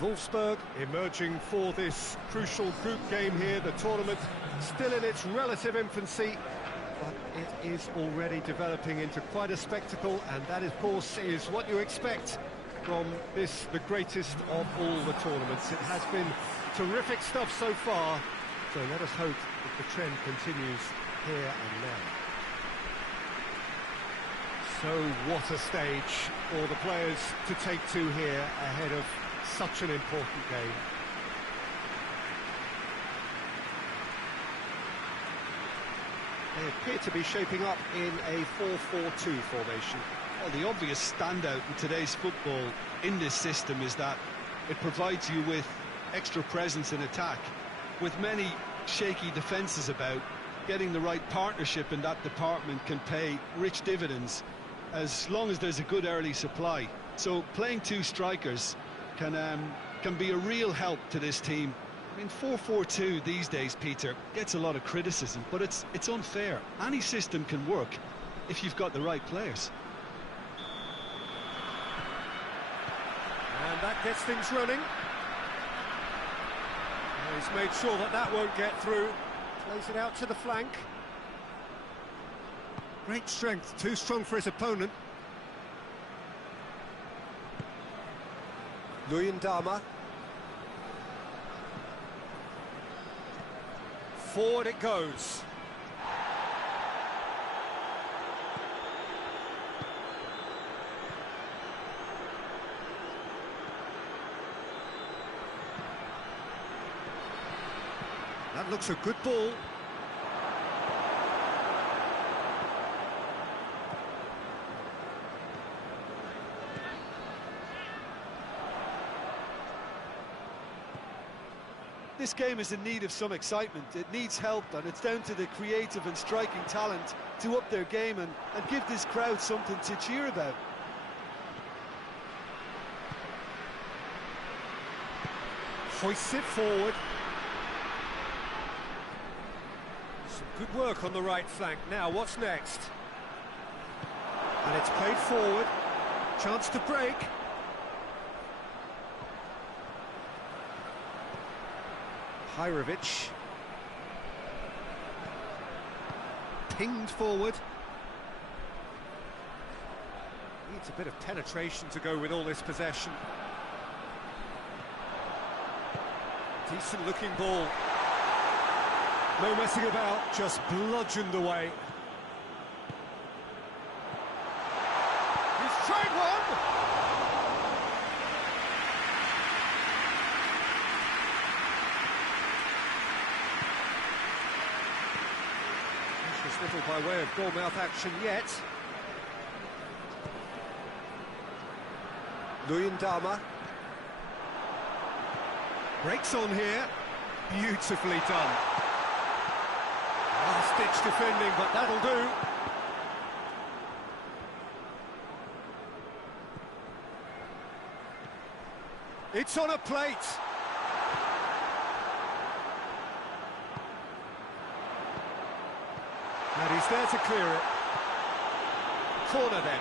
Wolfsburg emerging for this crucial group game here. The tournament still in its relative infancy, but it is already developing into quite a spectacle, and that, of course, is what you expect from this, the greatest of all the tournaments. It has been terrific stuff so far, so let us hope that the trend continues here and now. So what a stage for the players to take to here ahead of such an important game. They appear to be shaping up in a 4-4-2 formation. Well, the obvious standout in today's football in this system is that it provides you with extra presence in attack. With many shaky defences about, getting the right partnership in that department can pay rich dividends, as long as there's a good early supply. So playing two strikers can be a real help to this team. I mean, 4-4-2 these days, Peter, gets a lot of criticism, but it's unfair. Any system can work if you've got the right players. And that gets things running. He's made sure that that won't get through. Plays it out to the flank. Great strength, too strong for his opponent. Luyendama. Forward it goes. That looks a good ball. This game is in need of some excitement. It needs help, and it's down to the creative and striking talent to up their game and give this crowd something to cheer about. Hoists it forward. Some good work on the right flank. Now, what's next? And it's played forward. Chance to break. Hirovic. Pinged forward. Needs a bit of penetration to go with all this possession. Decent looking ball. No messing about, just bludgeoned away. He's tried one! Little by way of goal-mouth action yet. Luyendama. Breaks on here. Beautifully done. Last-ditch defending, but that'll do. It's on a plate. And he's there to clear it. Corner then.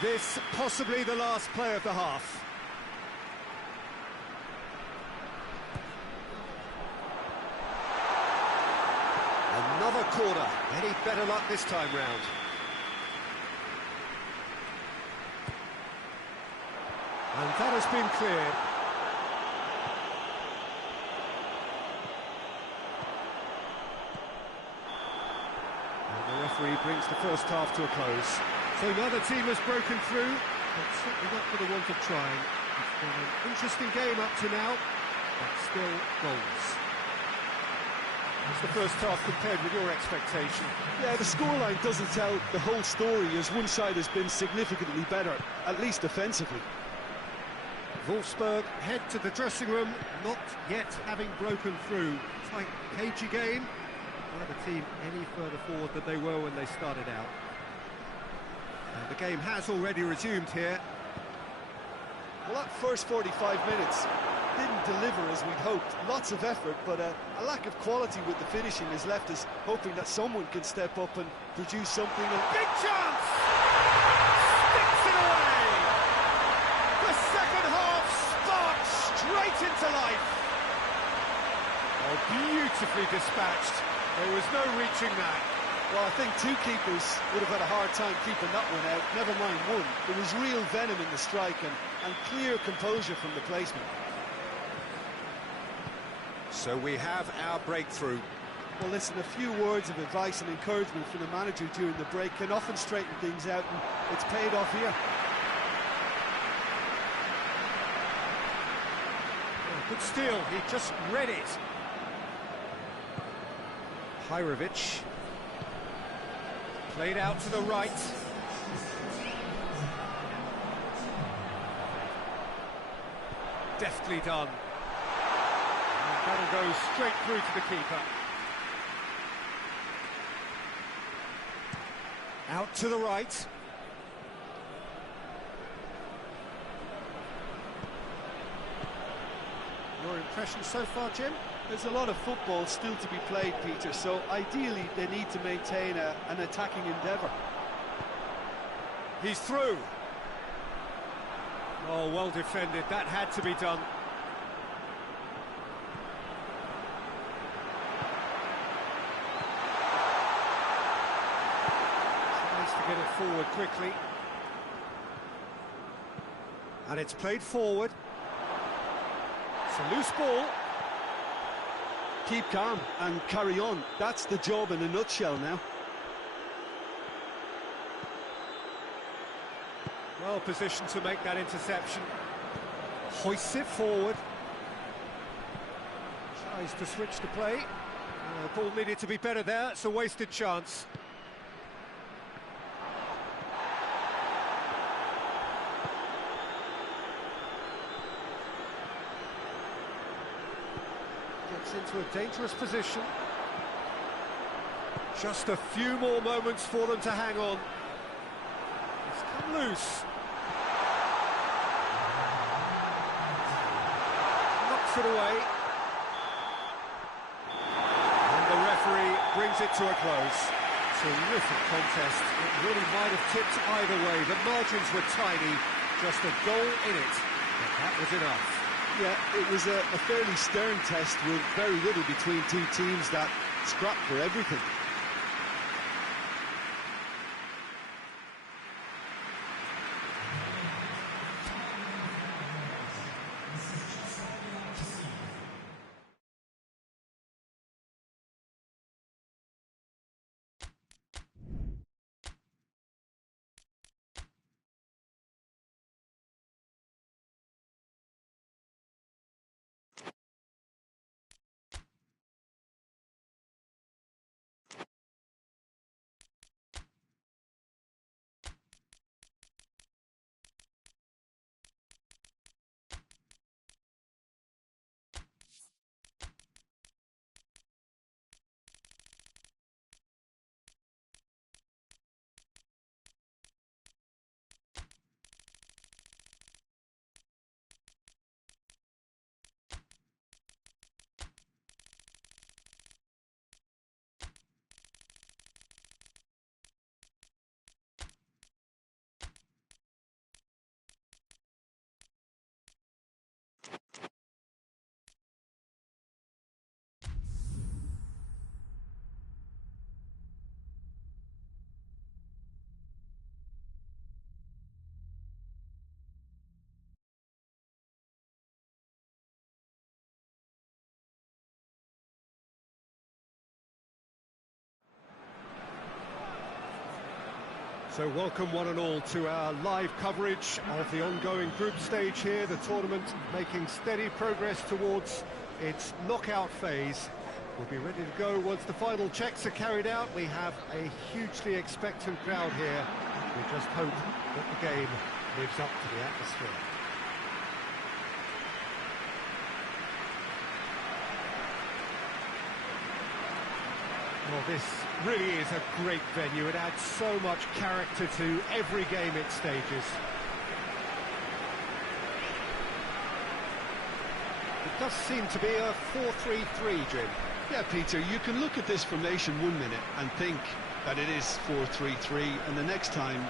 This possibly the last play of the half. Another corner. Any better luck this time round? And that has been cleared. Referee brings the first half to a close. So now the team has broken through, but certainly not for the want of trying. It's been an interesting game up to now, but still goals. What's the first half compared with your expectation? Yeah, the scoreline doesn't tell the whole story, as one side has been significantly better, at least defensively. Wolfsburg head to the dressing room, not yet having broken through. Tight, cagey game. The team any further forward than they were when they started out. And the game has already resumed here. Well, that first 45 minutes didn't deliver as we'd hoped. Lots of effort, but a lack of quality with the finishing has left us hoping that someone can step up and produce something. Big chance! Sticks it away! brought into life. Oh, beautifully dispatched. There was no reaching that. Well, I think two keepers would have had a hard time keeping that one out, never mind one. There was real venom in the strike and clear composure from the placement. So we have our breakthrough. Well, listen, a few words of advice and encouragement from the manager during the break can often straighten things out, and it's paid off here. Oh, good steal, he just read it. Hajrovic. Played out to the right. Deftly done. And that'll go straight through to the keeper. Out to the right. Your impression so far, Jim? There's a lot of football still to be played, Peter, so ideally they need to maintain an attacking endeavour. He's through. Oh, well defended. That had to be done. Tries to get it forward quickly. And it's played forward. It's a loose ball. Keep calm and carry on. That's the job in a nutshell now. Well positioned to make that interception. Hoists it forward. Tries to switch the play. The ball needed to be better there. It's a wasted chance. Gets into a dangerous position. Just a few more moments for them to hang on. It's come loose. Knocks it away. And the referee brings it to a close. Terrific contest. It really might have tipped either way. The margins were tiny. Just a goal in it. But that was enough. Yeah, it was a fairly stern test with very little between two teams that scrapped for everything. So welcome one and all to our live coverage of the ongoing group stage here, the tournament making steady progress towards its knockout phase. We'll be ready to go once the final checks are carried out. We have a hugely expectant crowd here. We just hope that the game lives up to the atmosphere. Well, this really is a great venue. It adds so much character to every game it stages. It does seem to be a 4-3-3, Jim. Yeah, Peter, you can look at this formation 1 minute and think that it is 4-3-3, and the next time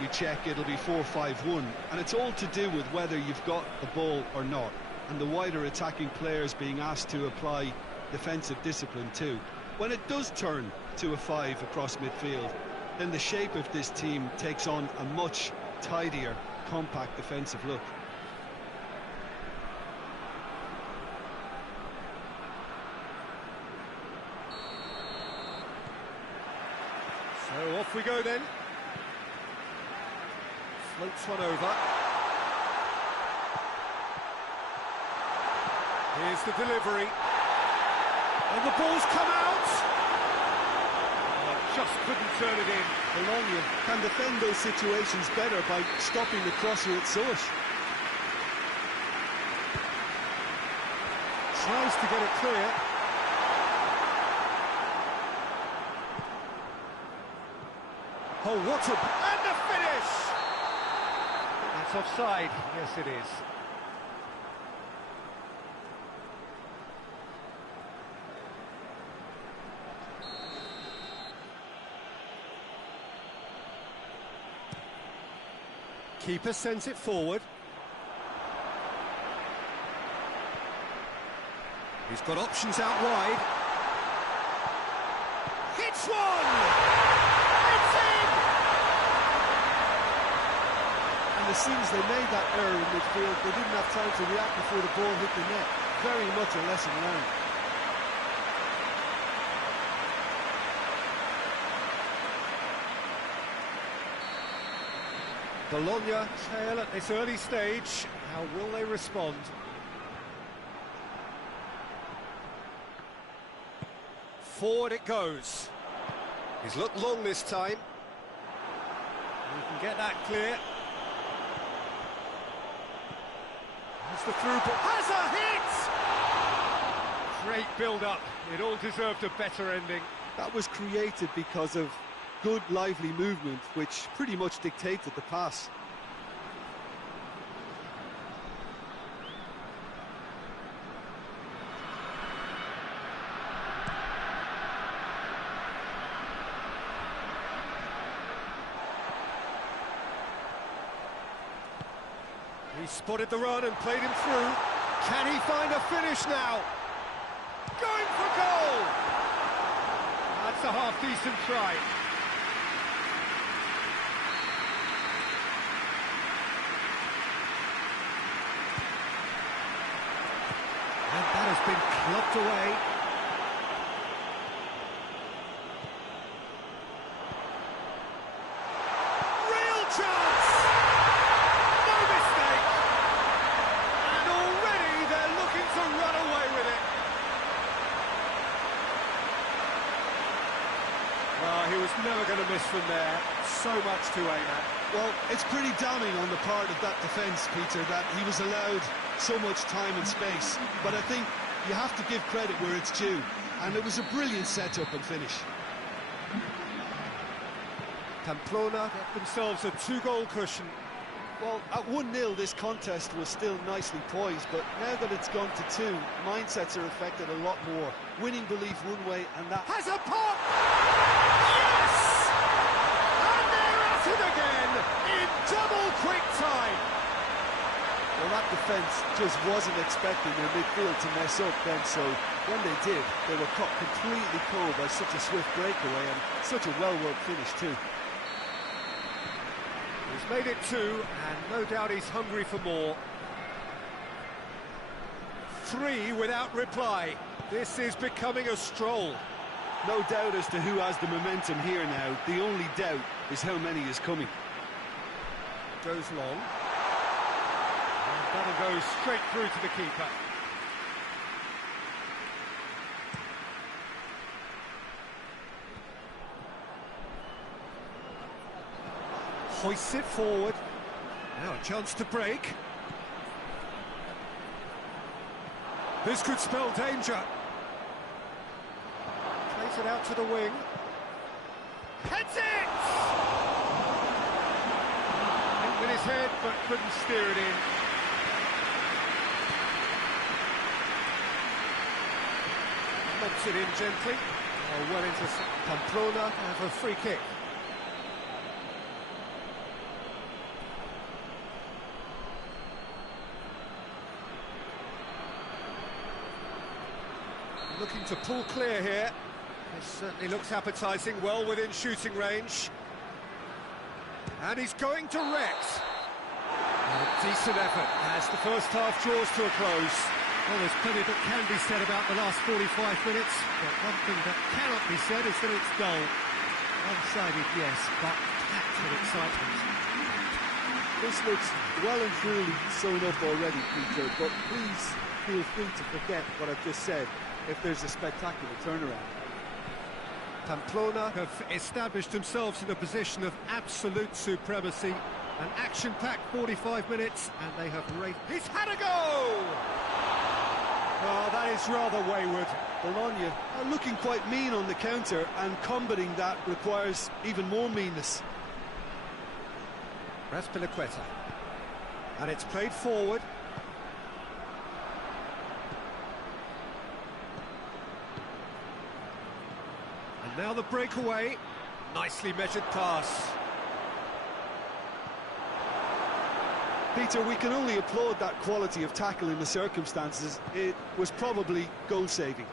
you check, it'll be 4-5-1, and it's all to do with whether you've got the ball or not. and the wider attacking players being asked to apply defensive discipline too. When it does turn to a 5 across midfield, then the shape of this team takes on a much tidier, compact defensive look. So off we go then. Floats one over. Here's the delivery. And the ball's come out. Oh, just couldn't turn it in. Bologna can defend those situations better by stopping the crosser at source. Tries to get it clear. Oh, what a... And the finish! That's offside. Yes, it is. Keeper sends it forward. He's got options out wide. Hits one! It's in! And as soon as they made that error in midfield, they didn't have time to react before the ball hit the net. Very much a lesson learned. Bologna trail at this early stage. How will they respond? Forward it goes. He's looked long this time. You can get that clear. Has the through ball. Has a hit! Great build-up. It all deserved a better ending. That was created because of good, lively movement, which pretty much dictated the pass. He spotted the run and played him through. Can he find a finish now? Going for goal! That's a half-decent try. And that has been clubbed away. Real chance! No mistake! And already they're looking to run away with it. Well, he was never going to miss from there. So much to aim at. Well, it's pretty damning on the part of that defence, Peter, that he was allowed so much time and space, but I think you have to give credit where it's due, and it was a brilliant setup and finish. Pamplona get themselves a 2-goal cushion. Well, at 1-0 this contest was still nicely poised, but now that it's gone to 2, mindsets are affected a lot more. Winning belief one way and that... Has a pop! Yes! And they're at it again in double quick time! Well, that defence just wasn't expecting their midfield to mess up then, so when they did, they were caught completely cold by such a swift breakaway and such a well-worked finish too. He's made it 2, and no doubt he's hungry for more. 3 without reply. This is becoming a stroll. No doubt as to who has the momentum here now. The only doubt is how many is coming. Goes long. That'll go straight through to the keeper. Hoists it forward. Now a chance to break. This could spell danger. Plays it out to the wing. Heads it! Hit with his head, but couldn't steer it in. Lobs it in gently. Oh, well into Pamplona have a free kick. Looking to pull clear here. This certainly looks appetising, well within shooting range. And he's going direct. A decent effort as the first half draws to a close. Well, there's plenty that can be said about the last 45 minutes, but one thing that cannot be said is that it's dull. One-sided, yes, but packed with excitement. This looks well and truly sewn up already, Peter, but please feel free to forget what I've just said if there's a spectacular turnaround. Pamplona have established themselves in a position of absolute supremacy. An action-packed 45 minutes, and they have raced. He's had a go! Oh, that is rather wayward. Bologna are looking quite mean on the counter, and combating that requires even more meanness. Raspilicueta. And it's played forward. And now the breakaway. Nicely measured pass. Peter, we can only applaud that quality of tackle in the circumstances. It was probably goal-saving.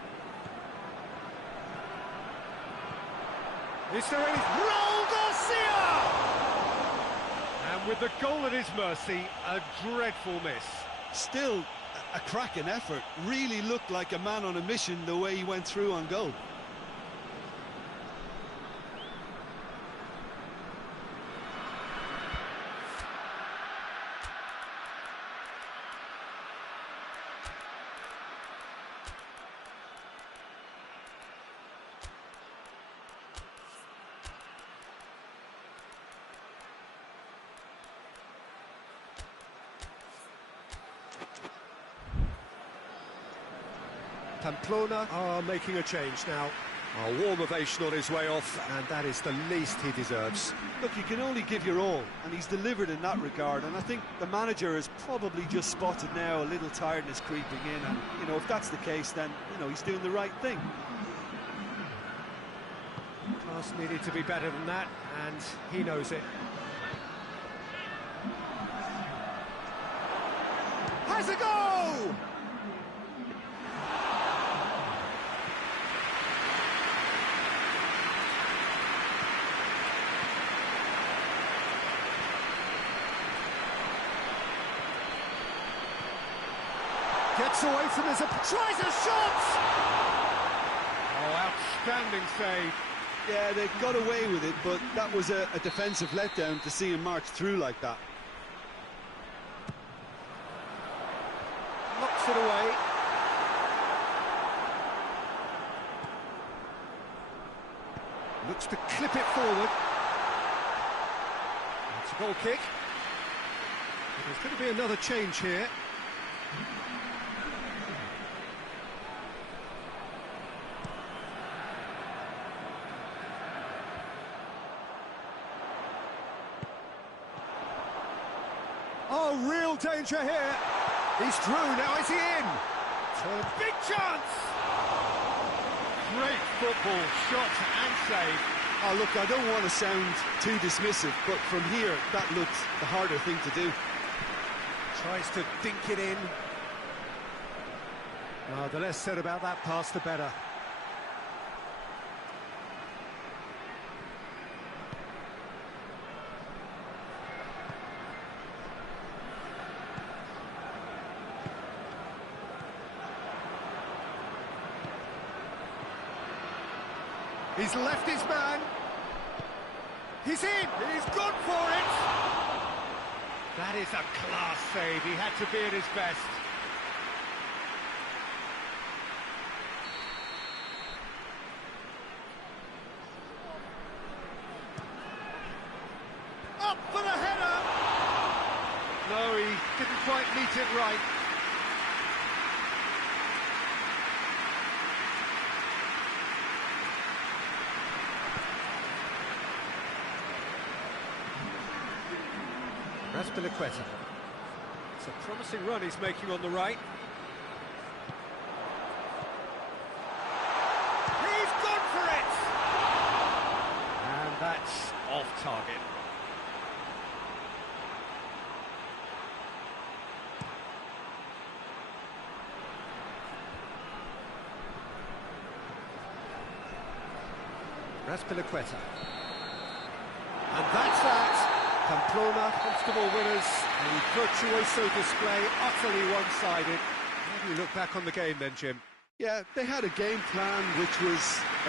Is there any... Raul Garcia! And with the goal at his mercy, a dreadful miss. Still, a cracking effort. Really looked like a man on a mission the way he went through on goal. Pamplona are making a change now. A warm ovation on his way off, and that is the least he deserves. Look, you can only give your all, and he's delivered in that regard, and I think the manager has probably just spotted now a little tiredness creeping in, and, you know, if that's the case, then, you know, he's doing the right thing. Pass needed to be better than that, and he knows it. Has a go! Gets away from his... tries a shot! Oh, outstanding save. Yeah, they got away with it, but that was a defensive letdown to see him march through like that. Knocks it away. Looks to clip it forward. It's a goal kick. There's going to be another change here. Oh, real danger here. He's through, now is he in? Big chance! Great football, shot and save. Oh, look, I don't want to sound too dismissive, but from here, that looked the harder thing to do. Tries to dink it in. Oh, the less said about that pass, the better. He's left his man. He's in. He's gone for it. That is a class save. He had to be at his best. Up for the header. No, he didn't quite meet it right. Raspilicueta. It's a promising run he's making on the right. He's gone for it! And that's off target. Raspilicueta. And that's that. Pamplona, comfortable winners. A virtuoso display, utterly one-sided. How do you look back on the game then, Jim? Yeah, they had a game plan which was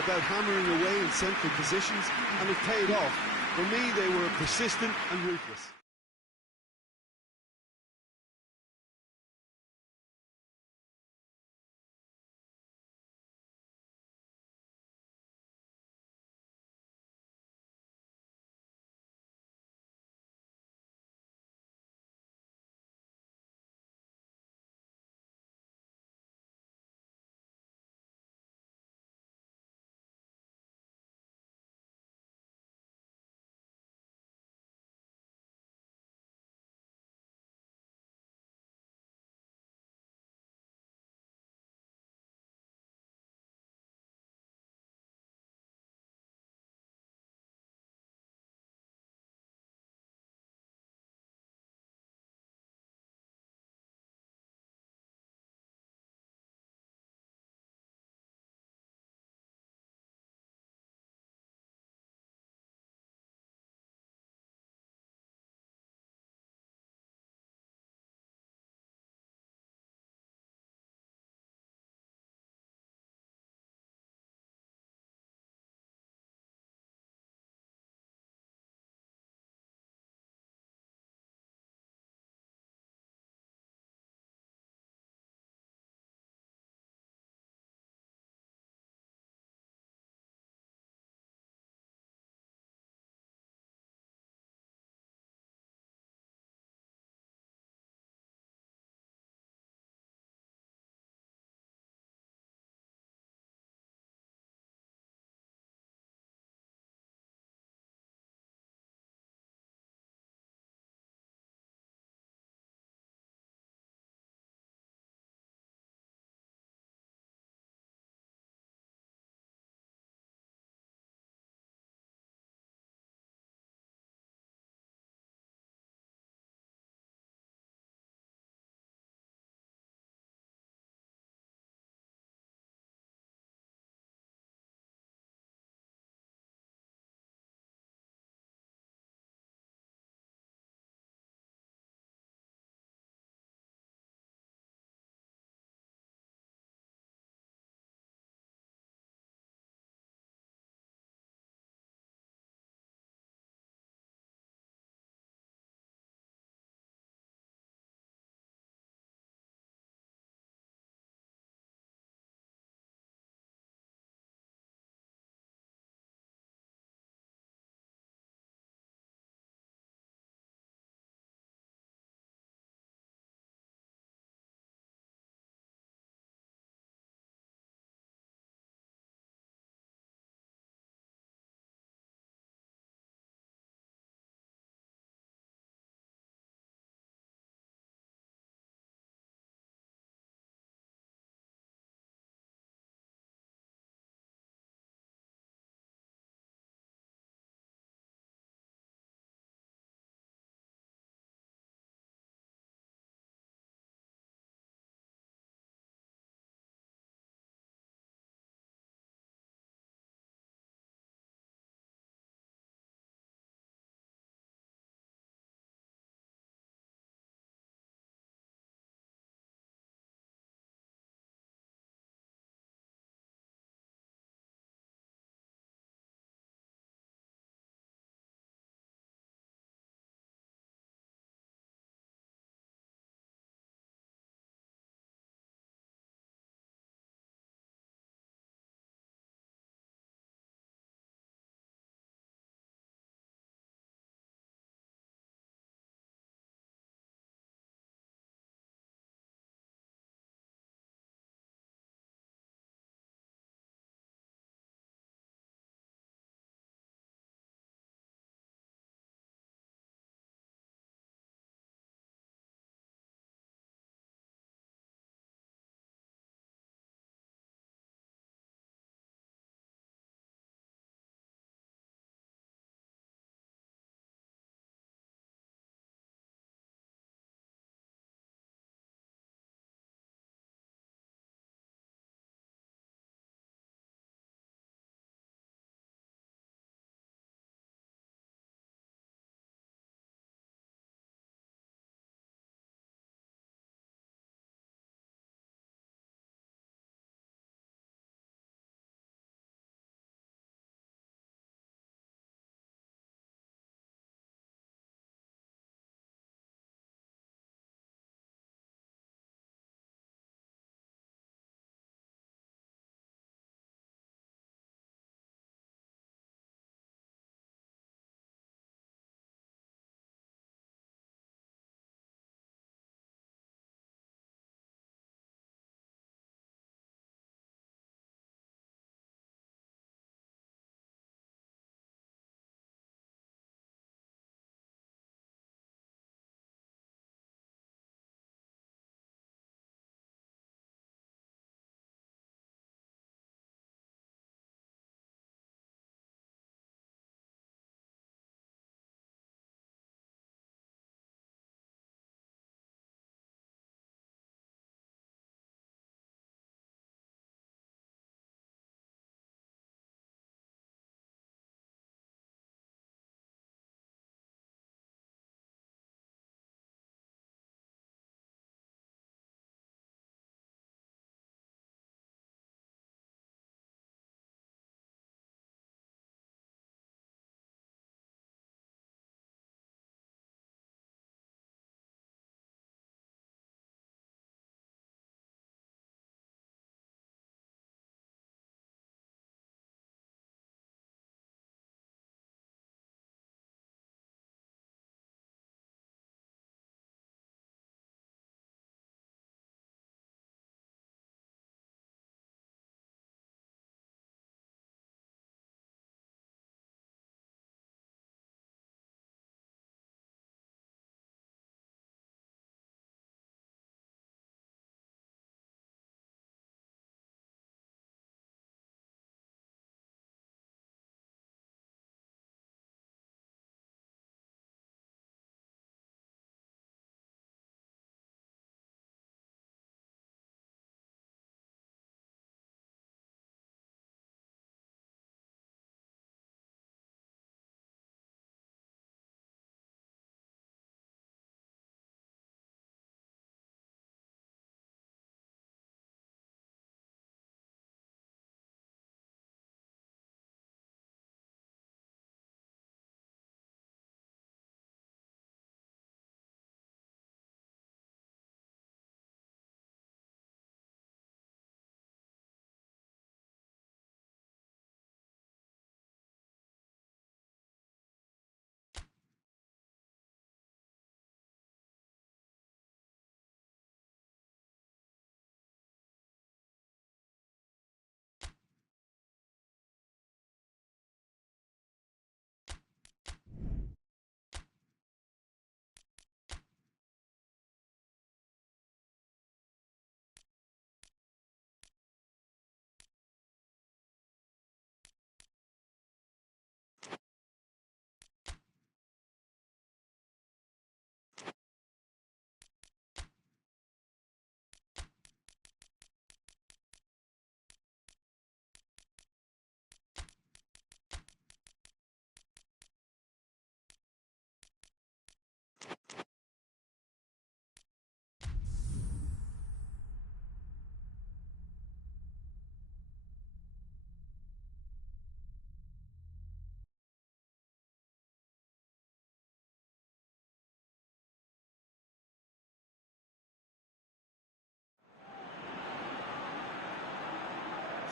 about hammering away in central positions, and it paid off. For me, they were persistent and ruthless.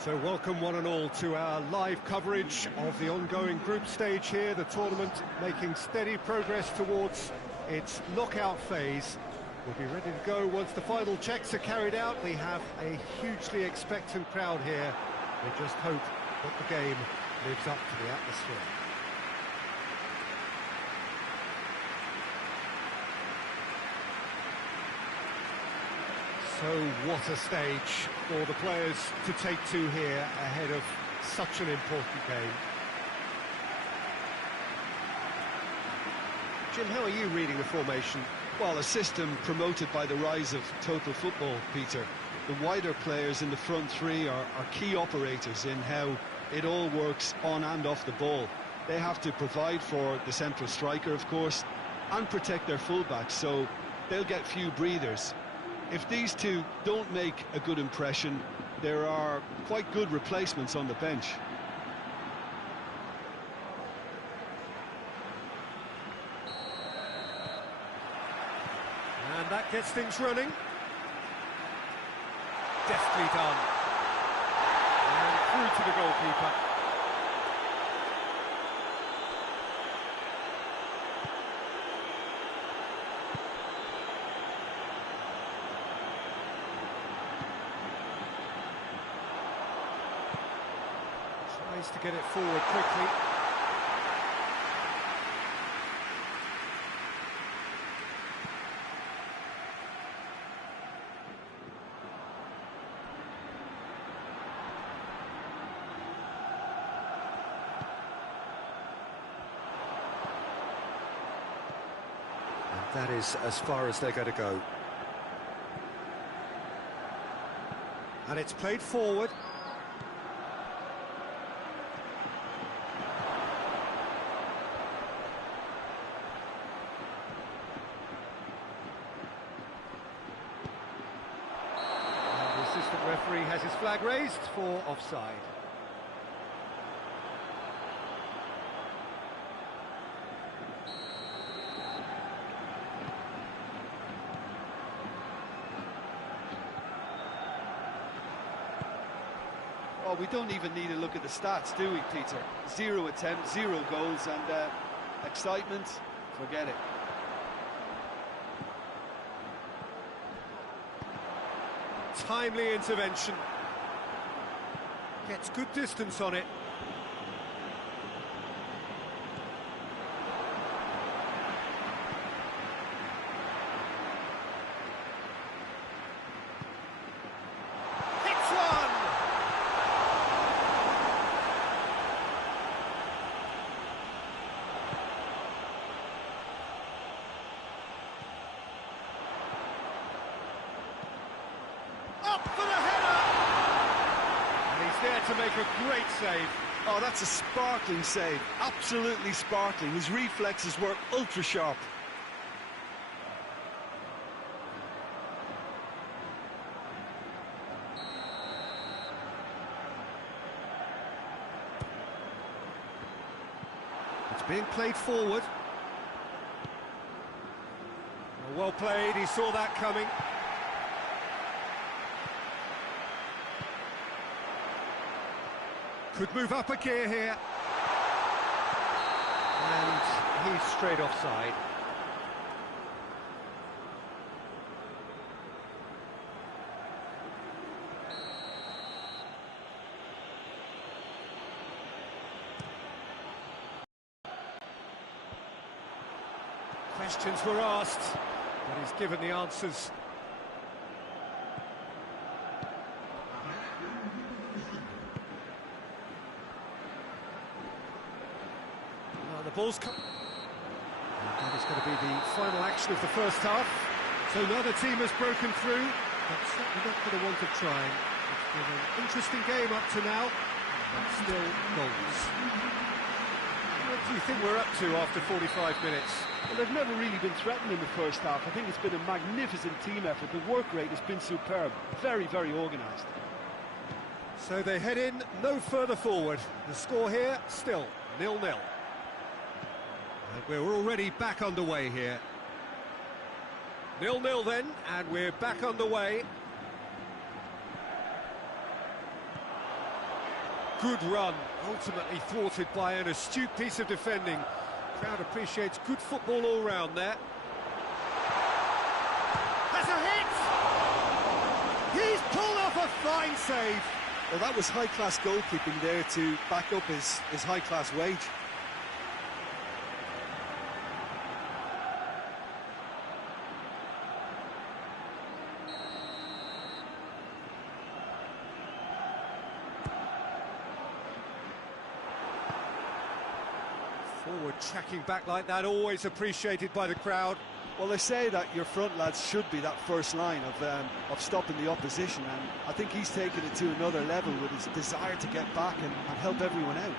So welcome one and all to our live coverage of the ongoing group stage here, the tournament making steady progress towards its knockout phase. We'll be ready to go once the final checks are carried out. We have a hugely expectant crowd here. We just hope that the game lives up to the atmosphere. So what a stage for the players to take to here ahead of such an important game. Jim, how are you reading the formation? Well, a system promoted by the rise of total football, Peter. The wider players in the front three are key operators in how it all works on and off the ball. They have to provide for the central striker, of course, and protect their fullbacks, so they'll get few breathers. If these two don't make a good impression, there are quite good replacements on the bench. And that gets things running. Deftly done. And through to the goalkeeper. Tries to get it forward quickly. And that is as far as they're going to go. And it's played forward. Assistant referee has his flag raised for offside. Oh, we don't even need to look at the stats, do we, Peter? 0 attempts, 0 goals, and excitement, forget it. Timely intervention. Gets good distance on it. Hits one! Up for the header! And he's there to make a great save. Oh, that's a sparkling save, absolutely sparkling. His reflexes were ultra sharp. It's being played forward. Well played, he saw that coming. Could move up a gear here. And he's straight offside. Questions were asked, but he's given the answers. The ball's come. That is going to be the final action of the first half. So neither team has broken through, but certainly not for the want of trying. It's been an interesting game up to now, but still goals. What do you think we're up to after 45 minutes? Well, they've never really been threatened in the first half. I think it's been a magnificent team effort. The work rate has been superb. Very, very organised. So they head in no further forward. The score here, still 0-0. And we're already back underway here. 0-0 then, and we're back underway. good run, ultimately thwarted by an astute piece of defending. Crowd appreciates good football all round there. Has a hit! He's pulled off a fine save. Well, that was high-class goalkeeping there to back up his high-class wage. Forward tracking back like that, always appreciated by the crowd. Well, they say that your front lads should be that first line of stopping the opposition, and I think he's taken it to another level with his desire to get back and help everyone out.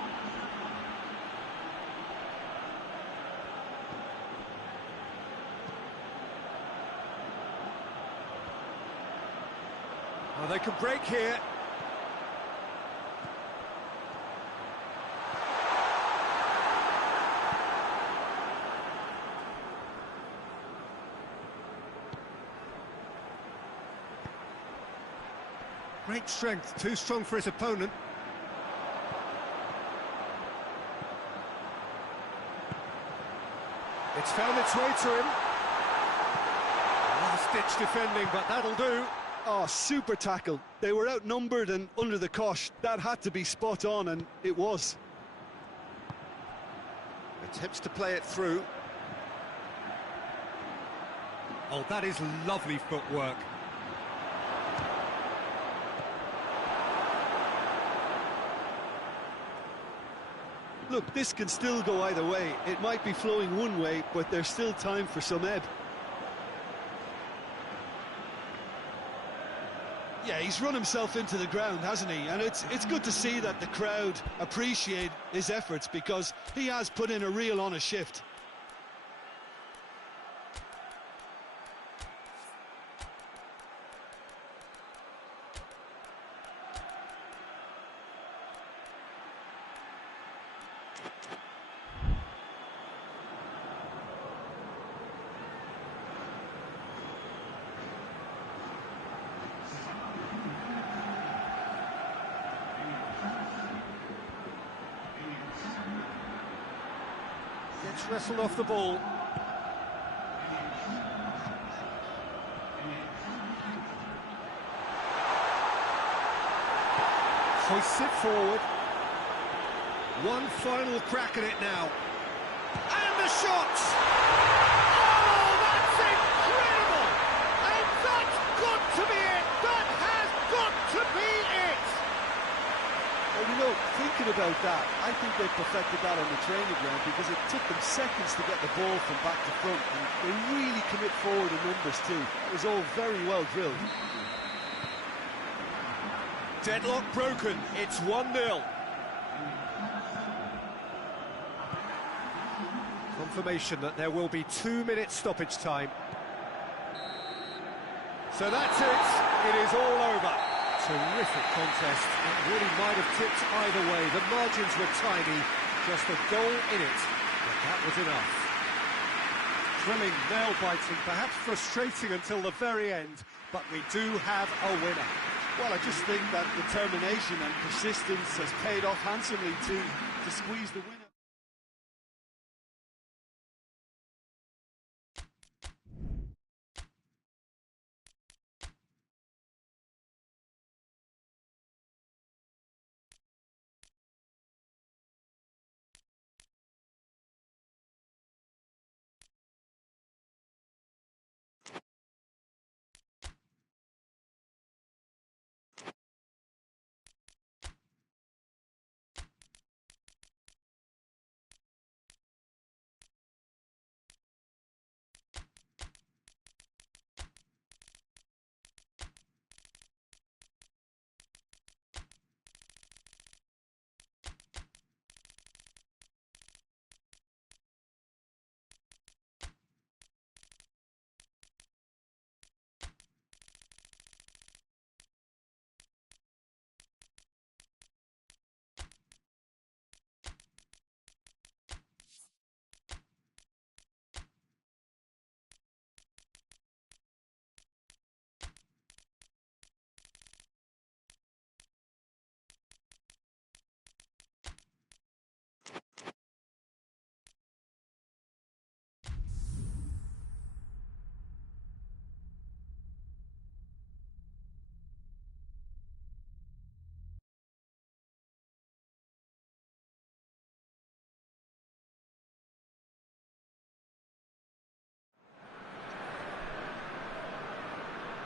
Oh, they can break here. Great strength, too strong for his opponent. It's found its way to him. Last-ditch defending, but that'll do. Oh, super tackle. They were outnumbered and under the cosh. That had to be spot on, and it was. Attempts to play it through. Oh, that is lovely footwork. Look, this can still go either way. It might be flowing one way, but there's still time for some ebb. Yeah, he's run himself into the ground, hasn't he? And it's good to see that the crowd appreciate his efforts, because he has put in a real honest shift. Gets wrestled off the ball. Hoists it forward. One final crack at it now. And the shot! Oh, that's incredible! And that's got to be it! That has got to be it! Well, you know, thinking about that, I think they perfected that on the training ground, because it took them seconds to get the ball from back to front, and they really commit forward in numbers too. It was all very well drilled. Deadlock broken, it's 1-0. Confirmation that there will be 2 minutes stoppage time. So that's it, it is all over. Terrific contest, it really might have tipped either way. The margins were tiny, just a goal in it, but that was enough. Thrilling, nail-biting, perhaps frustrating until the very end, but we do have a winner. Well, I just think that determination and persistence has paid off handsomely to squeeze the win.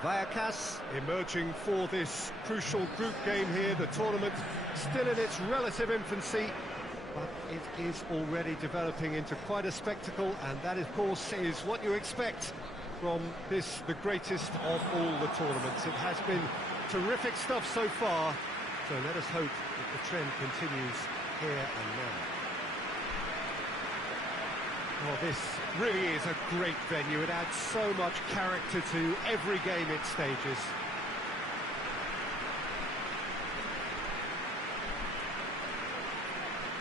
Vallecano emerging for this crucial group game here. The tournament still in its relative infancy, but it is already developing into quite a spectacle, and that, of course, is what you expect from this, the greatest of all the tournaments. It has been terrific stuff so far, so let us hope that the trend continues here and now. Well, this really is a great venue. It adds so much character to every game it stages.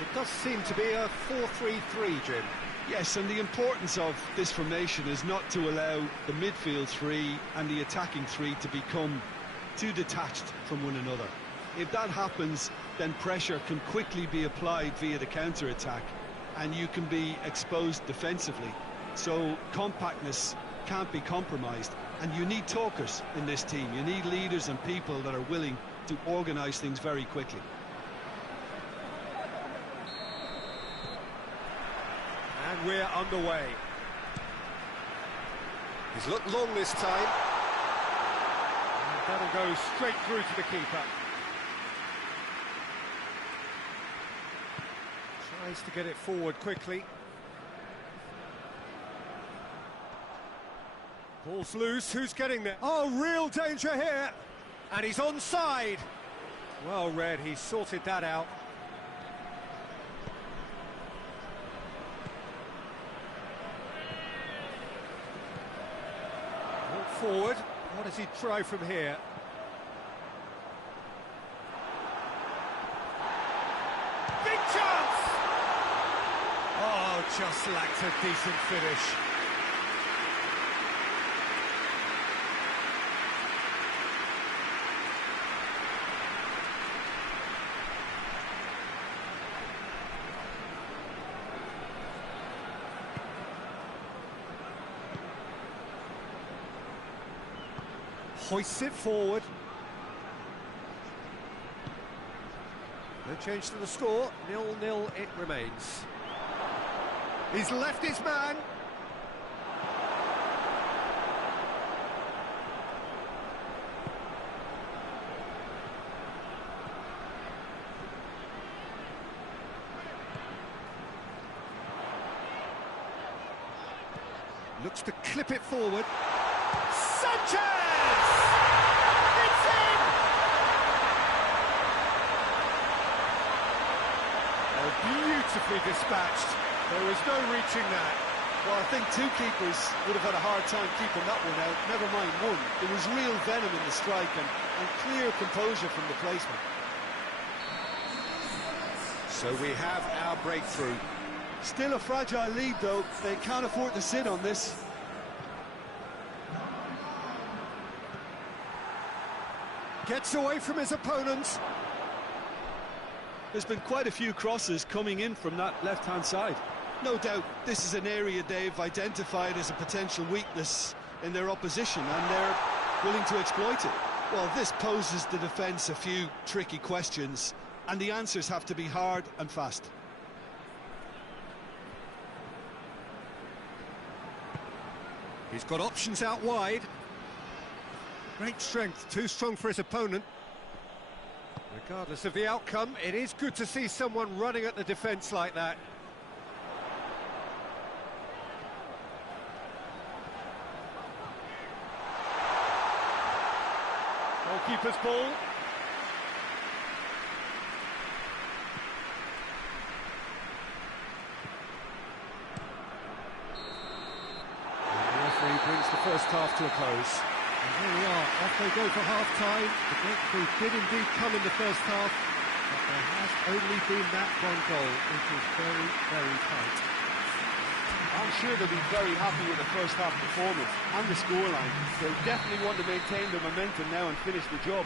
It does seem to be a 4-3-3, Jim. Yes, and the importance of this formation is not to allow the midfield three and the attacking three to become too detached from one another. If that happens, then pressure can quickly be applied via the counter-attack, and you can be exposed defensively. So compactness can't be compromised, and you need talkers in this team. You need leaders and people that are willing to organise things very quickly. And we're underway. He's looked long this time. And that'll go straight through to the keeper. Tries to get it forward quickly. Ball's loose, who's getting there? Oh, real danger here! And he's onside! Well read, he sorted that out. Walk forward, what does he try from here? Big chance! Oh, just lacked a decent finish. Hoists it forward. No change to the score, 0-0 it remains. He's left his man. Looks to clip it forward. Sanchez! It's in! Oh, beautifully dispatched. There was no reaching that. Well, I think two keepers would have had a hard time keeping that one out, never mind one. There was real venom in the strike and clear composure from the placement. So we have our breakthrough. Still a fragile lead, though. They can't afford to sit on this. Gets away from his opponents. There's been quite a few crosses coming in from that left-hand side. No doubt this is an area they've identified as a potential weakness in their opposition, and they're willing to exploit it. Well, this poses the defence a few tricky questions, and the answers have to be hard and fast. He's got options out wide. Great strength, too strong for his opponent. Regardless of the outcome, it is good to see someone running at the defence like that. Goalkeeper's ball. And the referee brings the first half to a close. And here we are, off they go for half-time. The breakthrough did indeed come in the first half, but there has only been that one goal, which is very, very tight. I'm sure they'll be very happy with the first half performance and the scoreline. They'll definitely want to maintain the momentum now and finish the job.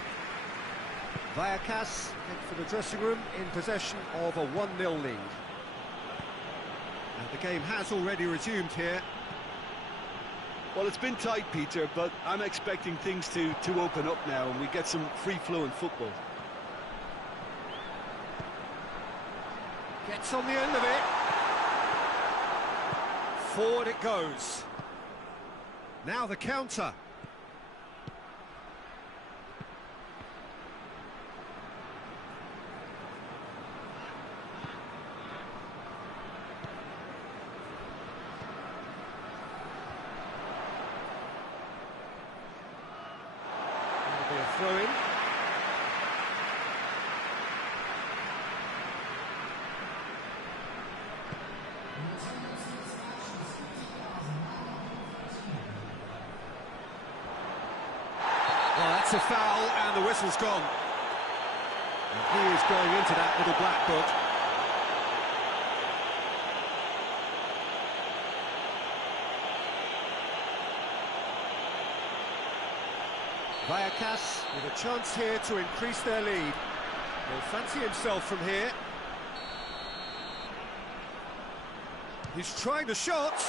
Vallecano head for the dressing room in possession of a 1-0 lead. And the game has already resumed here. Well, it's been tight, Peter, but I'm expecting things to open up now and we get some free-flowing football. Gets on the end of it. Forward it goes. Now the counter. throw in. Well, that's a foul, and the whistle's gone. And he is going into that little black book. Vallecas with a chance here to increase their lead. He'll fancy himself from here. He's trying the shot.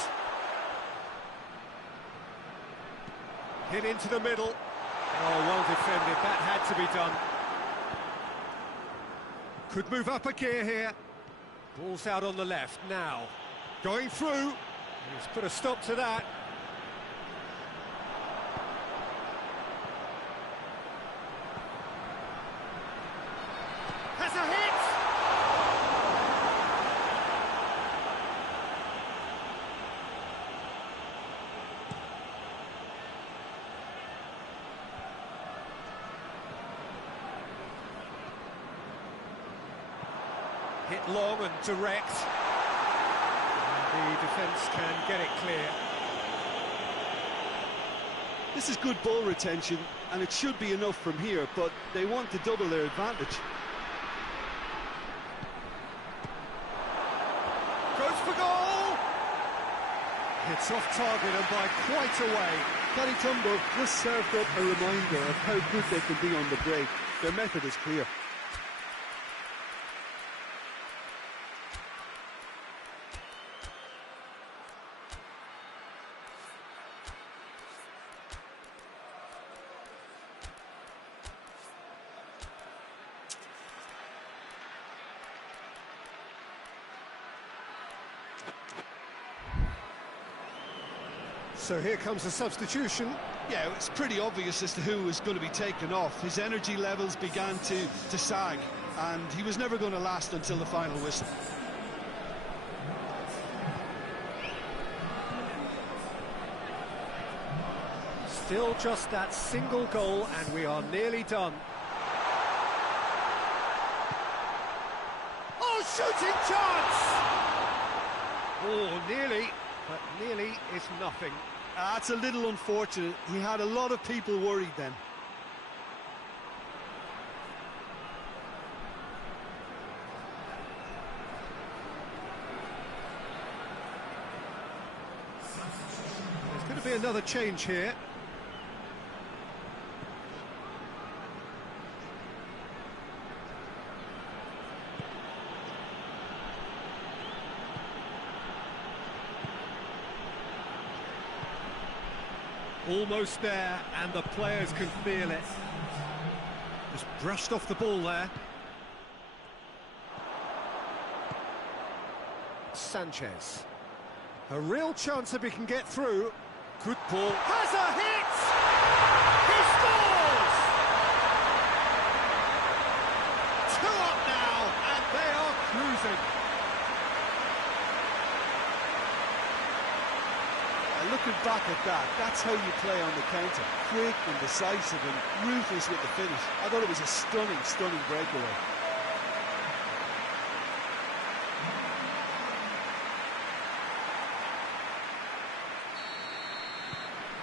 Hit into the middle. Oh, well defended. That had to be done. Could move up a gear here. Ball's out on the left now. Going through. He's put a stop to that. Has a hit! Hit long and direct. And the defence can get it clear. This is good ball retention, and it should be enough from here, but they want to double their advantage. Goes for goal! It's off target and by quite a way. Caritumbo just served up a reminder of how good they can be on the break. Their method is clear. So here comes the substitution. Yeah, it's pretty obvious as to who was going to be taken off. His energy levels began to sag, and he was never going to last until the final whistle. Still just that single goal, and we are nearly done. Oh, shooting chance! Oh, nearly, but nearly is nothing. That's a little unfortunate. He had a lot of people worried then. There's going to be another change here. Almost there, and the players can feel it. Just brushed off the ball there. Sanchez. A real chance if he can get through. Good ball. Has a hit! He scores! 2 up now, and they are cruising. Looking back at that, that's how you play on the counter. Quick and decisive and ruthless with the finish. I thought it was a stunning, stunning breakaway.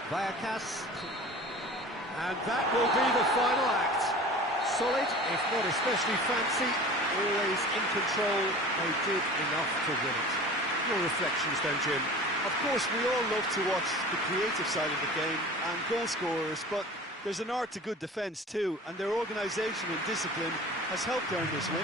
Vallecas. And that will be the final act. Solid, if not especially fancy, always in control. They did enough to win it. Your reflections then, Jim? Of course, we all love to watch the creative side of the game and goal scorers, but there's an art to good defence too, and their organisation and discipline has helped earn this win.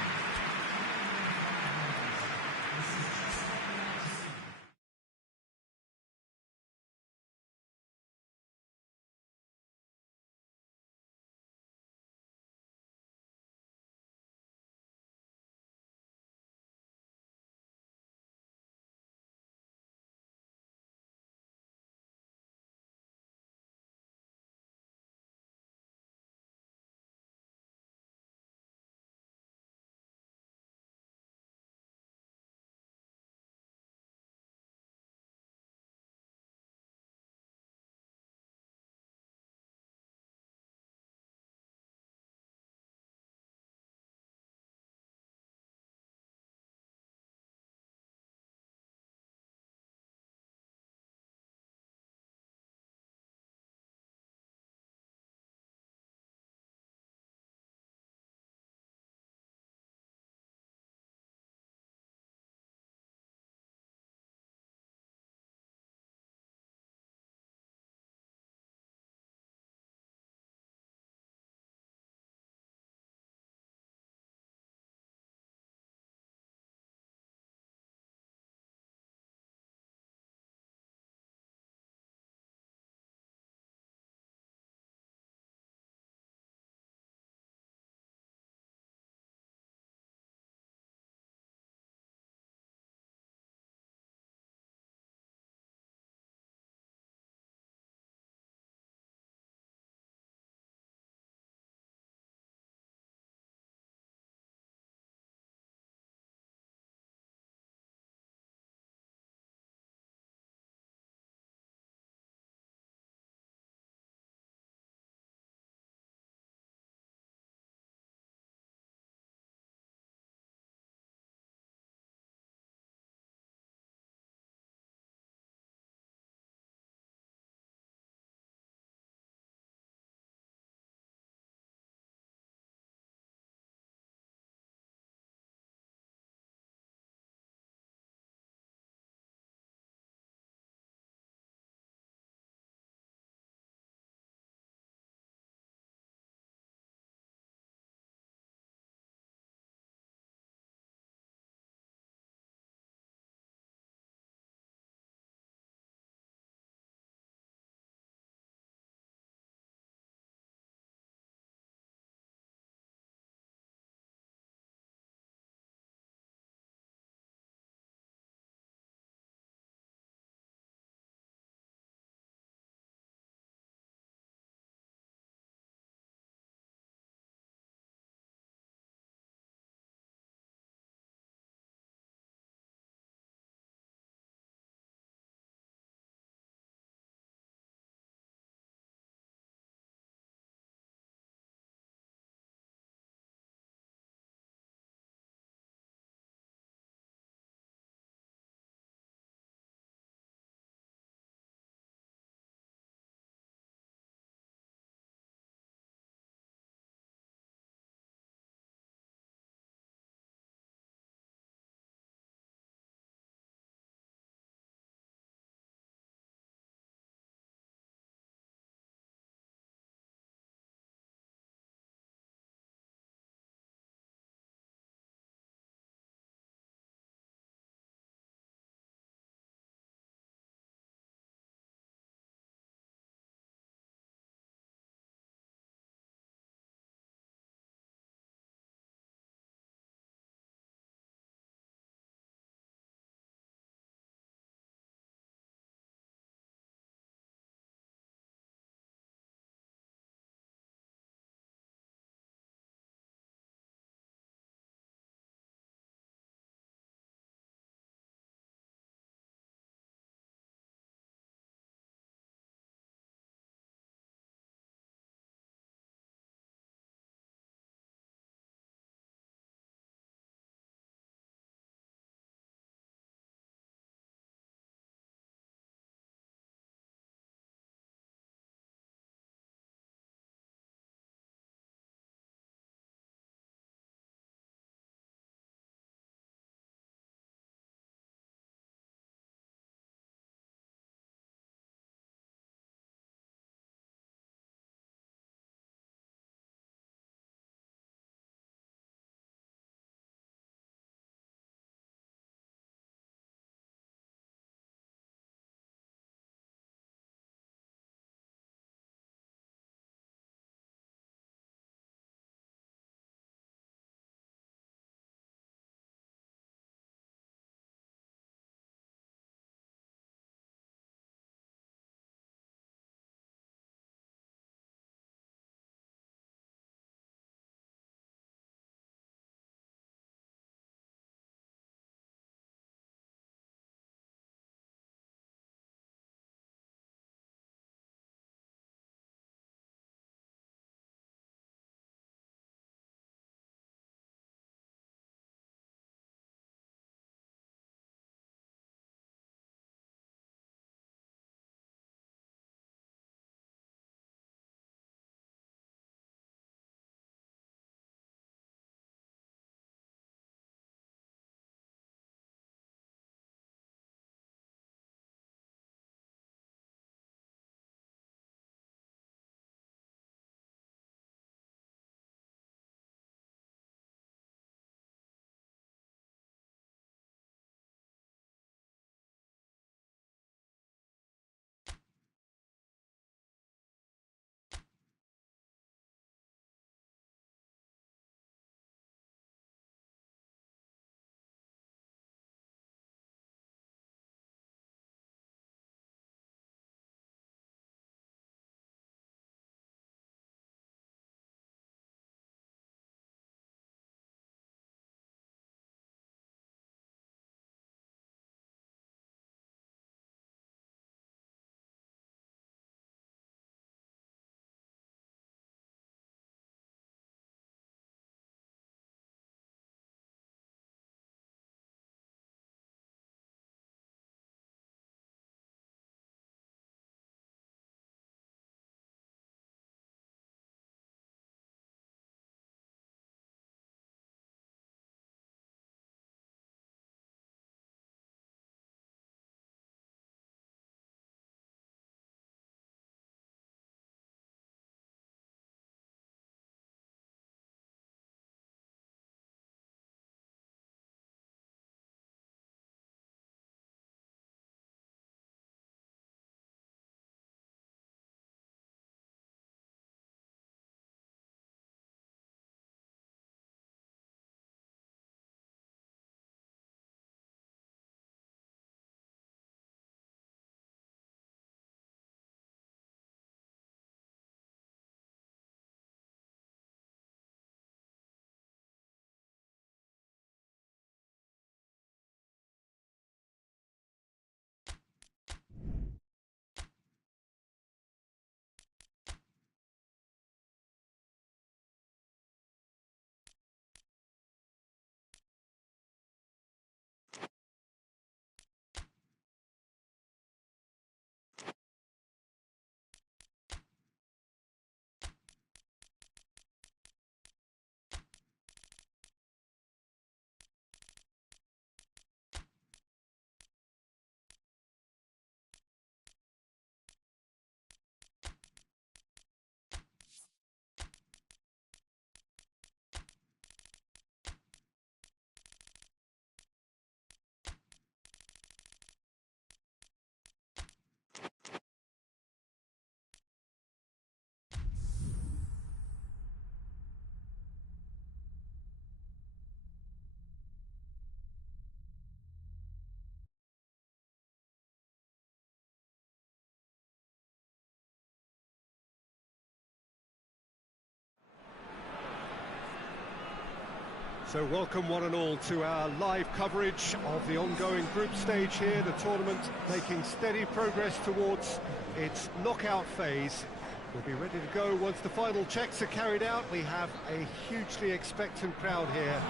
So welcome one and all to our live coverage of the ongoing group stage here, the tournament making steady progress towards its knockout phase. We'll be ready to go once the final checks are carried out. We have a hugely expectant crowd here.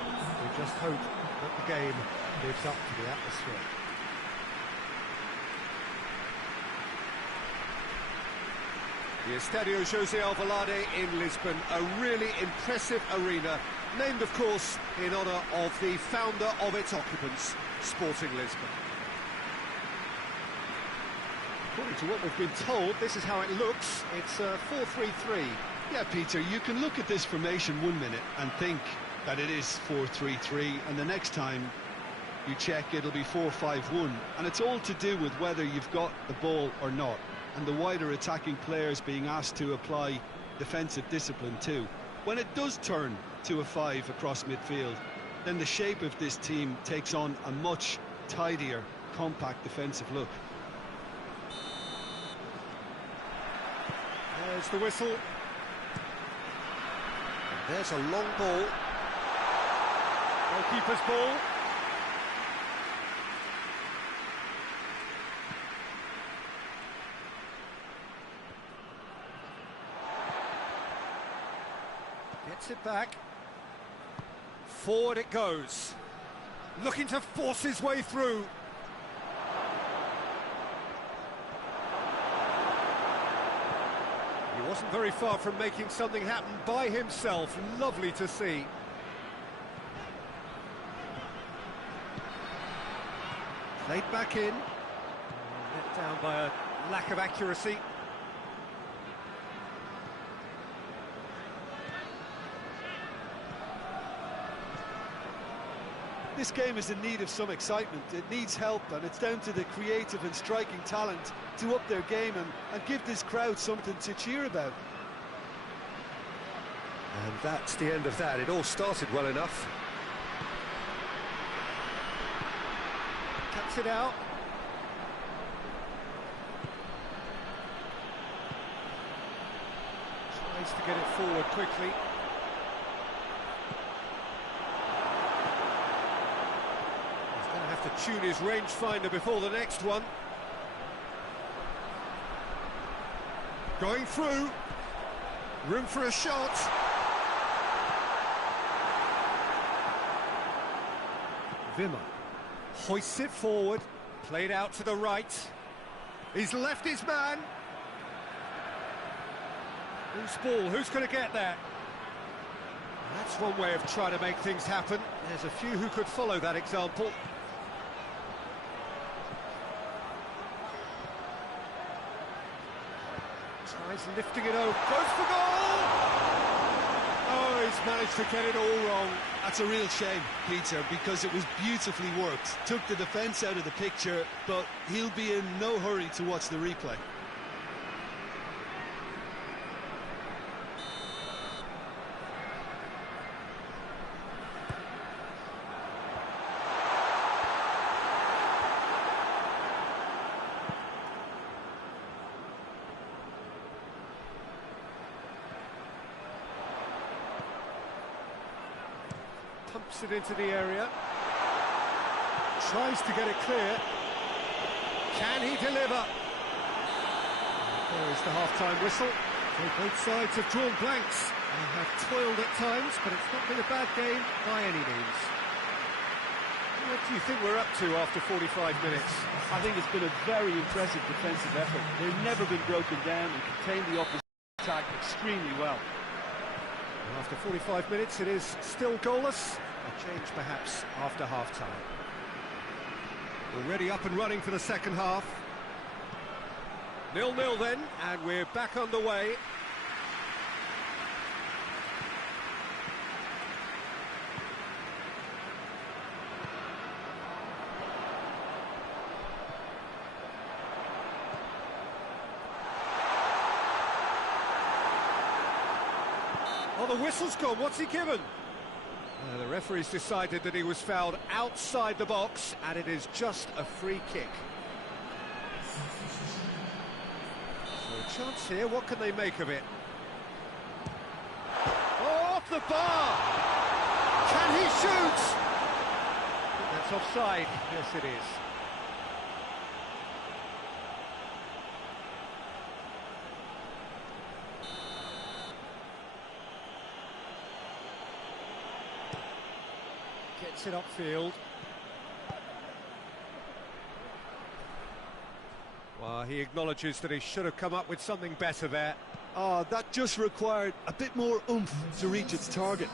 We just hope that the game lives up to the atmosphere. The Estadio José Alvalade in Lisbon, a really impressive arena, named of course in honour of the founder of its occupants, Sporting Lisbon. According to what we've been told, this is how it looks. It's 4-3-3. Yeah, Peter, you can look at this formation 1 minute and think that it is 4-3-3, and the next time you check it'll be 4-5-1, and it's all to do with whether you've got the ball or not, and the wider attacking players being asked to apply defensive discipline too. When it does turn to a 5 across midfield, then the shape of this team takes on a much tidier, compact defensive look. There's the whistle. And there's a long ball. Goalkeeper's ball. Gets it back. Forward it goes. Looking to force his way through. He wasn't very far from making something happen by himself. Lovely to see. Played back in. Let down by a lack of accuracy. This game is in need of some excitement. It needs help, and it's down to the creative and striking talent to up their game and give this crowd something to cheer about. And that's the end of that. It all started well enough. Cuts it out. Tries to get it forward quickly. To tune his rangefinder before the next one. Going through. Room for a shot. Wimmer hoists it forward. Played out to the right. He's left his man. Who's ball? Who's going to get that? That's one way of trying to make things happen. There's a few who could follow that example. Tries lifting it over, goes for goal! Oh, he's managed to get it all wrong. That's a real shame, Peter, because it was beautifully worked. Took the defence out of the picture, but he'll be in no hurry to watch the replay. Pumps it into the area. Tries to get it clear. Can he deliver? There is the half-time whistle. So both sides have drawn blanks. They have toiled at times, but it's not been a bad game by any means. What do you think we're up to after 45 minutes? I think it's been a very impressive defensive effort. They've never been broken down and contained the opposition attack extremely well. After 45 minutes, it is still goalless. A change, perhaps, after half-time. Already up and running for the second half. 0-0 then, and we're back underway. Oh, the whistle's gone. What's he given? The referee's decided that he was fouled outside the box, and it is just a free kick. So a chance here. What can they make of it? Oh, off the bar! Can he shoot? That's offside. Yes, it is. Gets it upfield. Well, he acknowledges that he should have come up with something better there. Oh, that just required a bit more oomph to reach its target.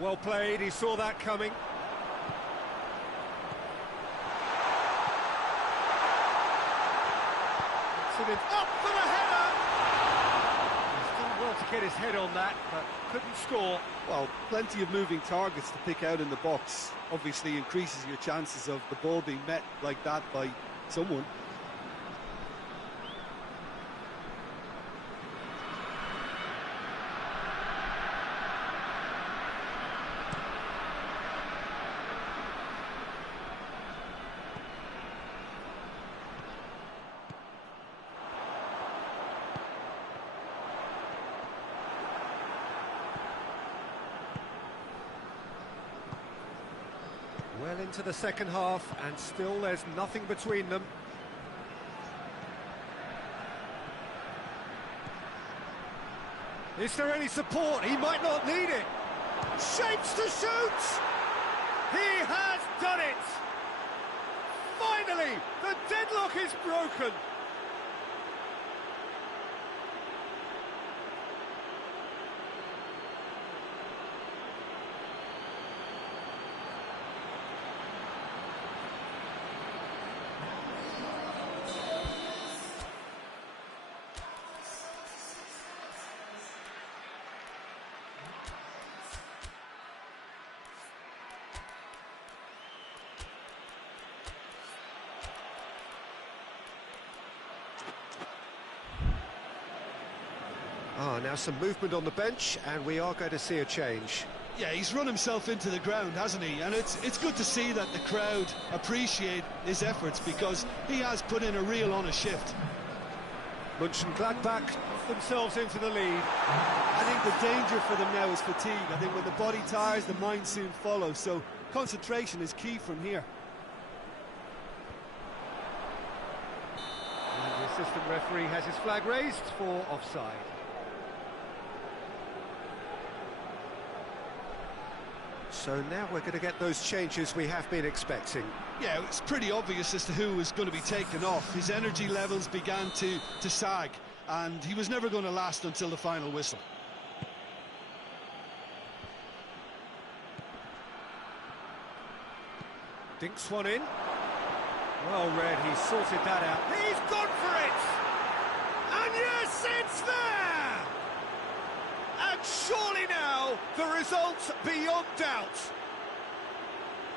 Well played, he saw that coming. Up for the header! He's done well to get his head on that, but couldn't score. Well, plenty of moving targets to pick out in the box. Obviously increases your chances of the ball being met like that by someone. Well into the second half, and still there's nothing between them. Is there any support? He might not need it. Shapes to shoot! He has done it! Finally, the deadlock is broken. Now some movement on the bench, and we are going to see a change. Yeah, he's run himself into the ground, hasn't he? And it's good to see that the crowd appreciate his efforts, because he has put in a real honest shift. Mönchengladbach themselves into the lead. I think the danger for them now is fatigue. I think when the body tires, the mind soon follows. So concentration is key from here. And the assistant referee has his flag raised for offside. So now we're going to get those changes we have been expecting. Yeah, it's pretty obvious as to who was going to be taken off. His energy levels began to sag, and he was never going to last until the final whistle. Dinks one in. Well read, he sorted that out. He's gone for it! And yes, it's there! And surely now, the result's beyond doubt.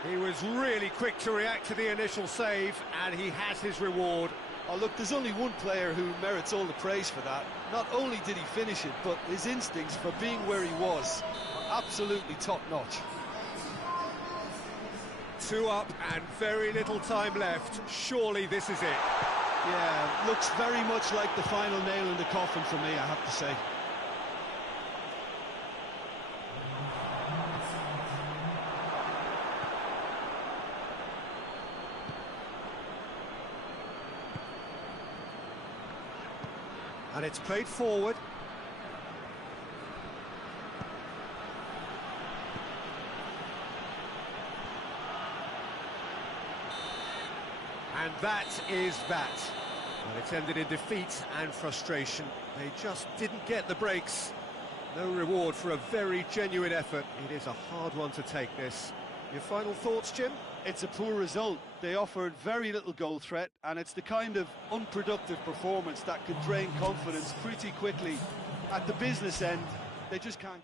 He was really quick to react to the initial save, and he has his reward. Oh, look, there's only one player who merits all the praise for that. Not only did he finish it, but his instincts for being where he was are absolutely top-notch. 2 up and very little time left. Surely this is it. Yeah, looks very much like the final nail in the coffin for me, I have to say. And it's played forward. And that is that. Well, it's ended in defeat and frustration. They just didn't get the breaks. No reward for a very genuine effort. It is a hard one to take, this. Your final thoughts, Jim? It's a poor result. They offered very little goal threat, and it's the kind of unproductive performance that can drain confidence pretty quickly. At the business end, they just can't...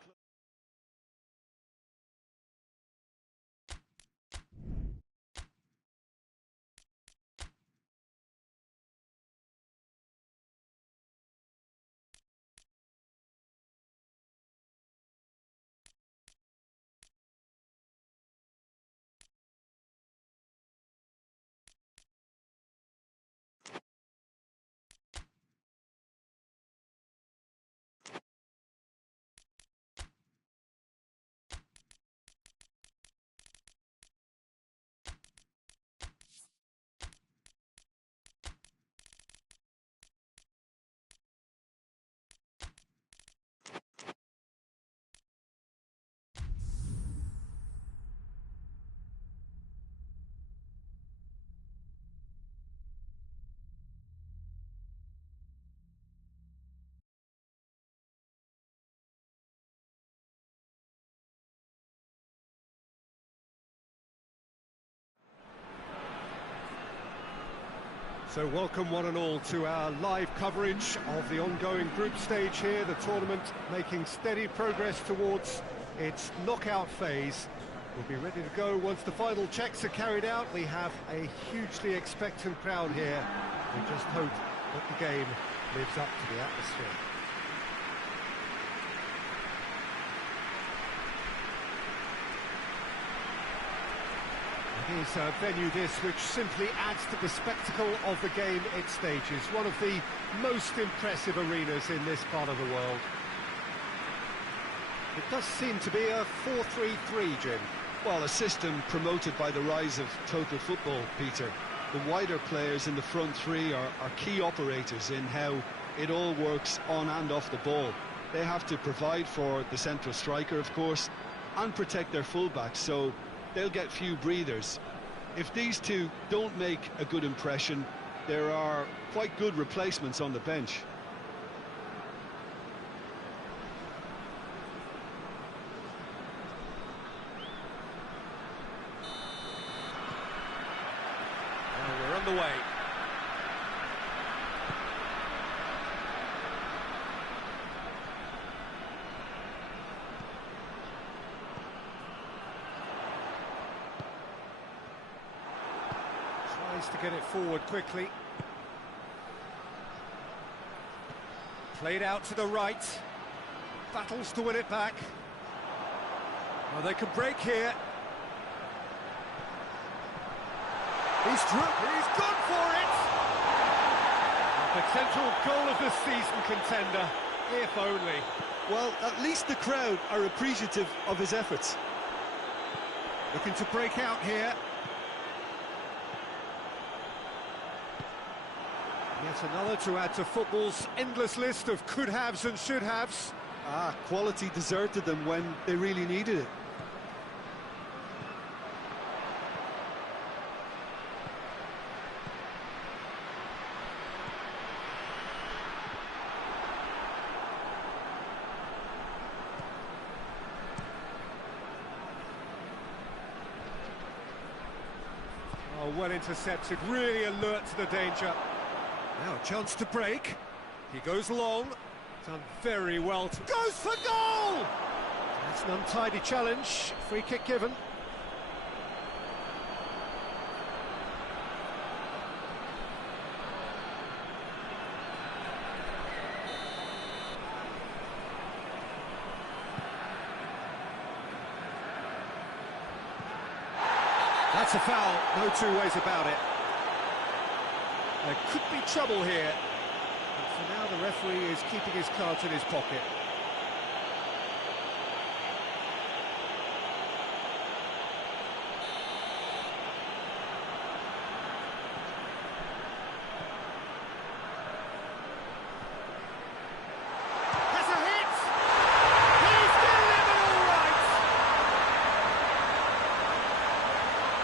So welcome one and all to our live coverage of the ongoing group stage here, the tournament making steady progress towards its knockout phase. We'll be ready to go once the final checks are carried out. We have a hugely expectant crowd here. We just hope that the game lives up to the atmosphere. It is a venue this which simply adds to the spectacle of the game it stages. One of the most impressive arenas in this part of the world. It does seem to be a 4-3-3, Jim. Well, a system promoted by the rise of total football, Peter. The wider players in the front three are key operators in how it all works on and off the ball. They have to provide for the central striker, of course, and protect their fullbacks, so they'll get few breathers. If these two don't make a good impression, there are quite good replacements on the bench. Well, we're on the way. To get it forward quickly. Played out to the right. Battles to win it back. Well, they can break here. He's gone for it! A potential goal of the season contender, if only. Well, at least the crowd are appreciative of his efforts. Looking to break out here. Yet another to add to football's endless list of could-haves and should-haves. Quality deserted them when they really needed it. Oh, well intercepted, really alert to the danger. Now a chance to break. He goes long. Done very well. Goes for goal! That's an untidy challenge. Free kick given. That's a foul. No two ways about it. There could be trouble here. But for now, the referee is keeping his cards in his pocket. Has a hit! He's delivered all right!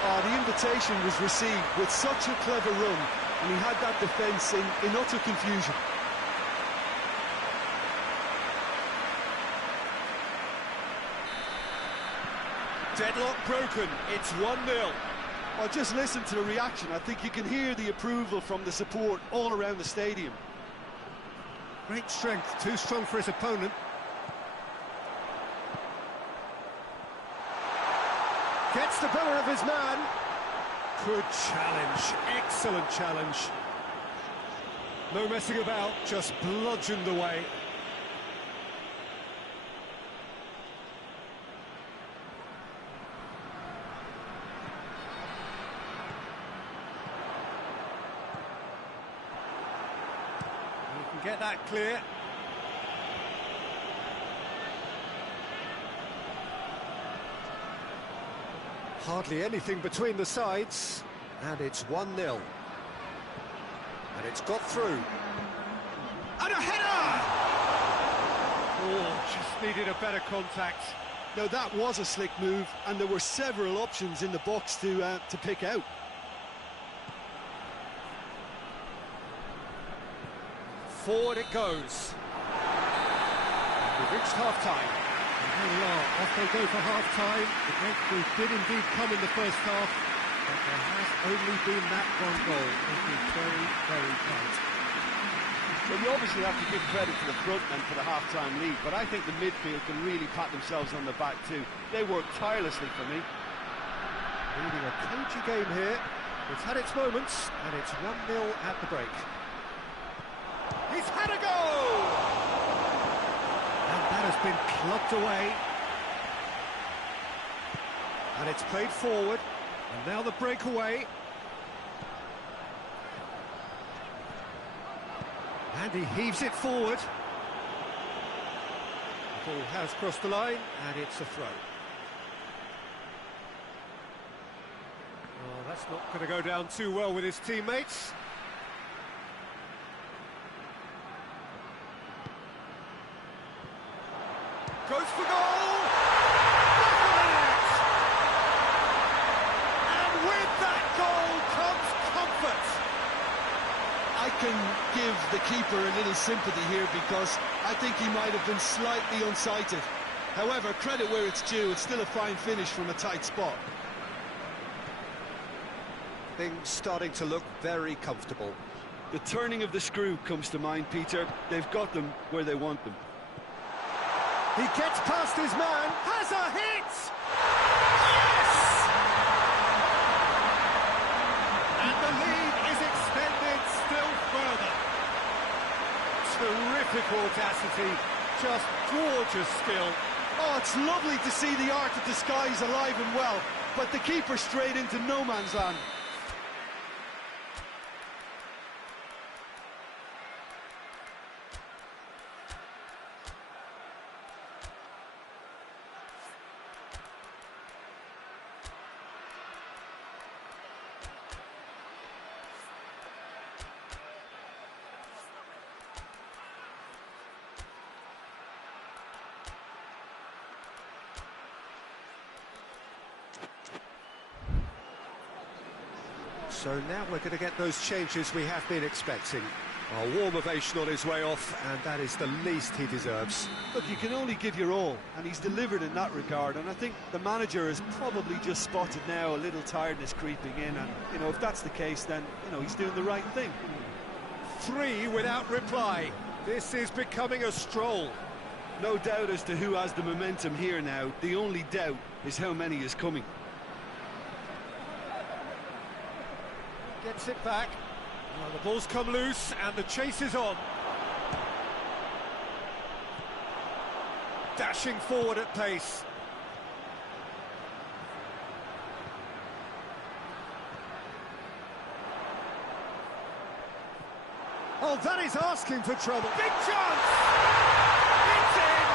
Oh, the invitation was received with such a clever run. And he had that defence in utter confusion. Deadlock broken, it's 1-0. Well, just listen to the reaction. I think you can hear the approval from the support all around the stadium. Great strength, too strong for his opponent. Gets the better of his man. Good challenge, excellent challenge. No messing about, just bludgeoned away. You can get that clear. Hardly anything between the sides, and it's 1-0. And it's got through. And a header! Oh, just needed a better contact. Now that was a slick move, and there were several options in the box to pick out. Forward it goes. We've reached half-time. There we are, off they go for half-time. The breakthrough did indeed come in the first half, but there has only been that one goal. It is very, very tight. Well, you obviously have to give credit to the front men for the half-time lead, but I think the midfield can really pat themselves on the back too. They work tirelessly for me. Leading a cagey game here. It's had its moments, and it's 1-0 at the break. He's had a goal! And that has been clubbed away. And it's played forward, and now the breakaway. And he heaves it forward. The ball has crossed the line, and it's a throw. Oh, that's not going to go down too well with his teammates. Goes for goal! And with that goal comes comfort. I can give the keeper a little sympathy here because I think he might have been slightly unsighted. However, credit where it's due, it's still a fine finish from a tight spot. Things starting to look very comfortable. The turning of the screw comes to mind, Peter. They've got them where they want them. He gets past his man, has a hit! Yes! And the lead is extended still further. Terrific audacity, just gorgeous skill. Oh, it's lovely to see the art of the skies alive and well, but the keeper straight into no man's land. So now we're going to get those changes we have been expecting. A warm ovation on his way off, and that is the least he deserves. Look, you can only give your all, and he's delivered in that regard, and I think the manager has probably just spotted now a little tiredness creeping in, and, you know, if that's the case, then, you know, he's doing the right thing. 3 without reply. This is becoming a stroll. No doubt as to who has the momentum here now. The only doubt is how many is coming. Gets it back. Well, the ball's come loose and the chase is on. Dashing forward at pace. Oh, that is asking for trouble. Big chance! It's in!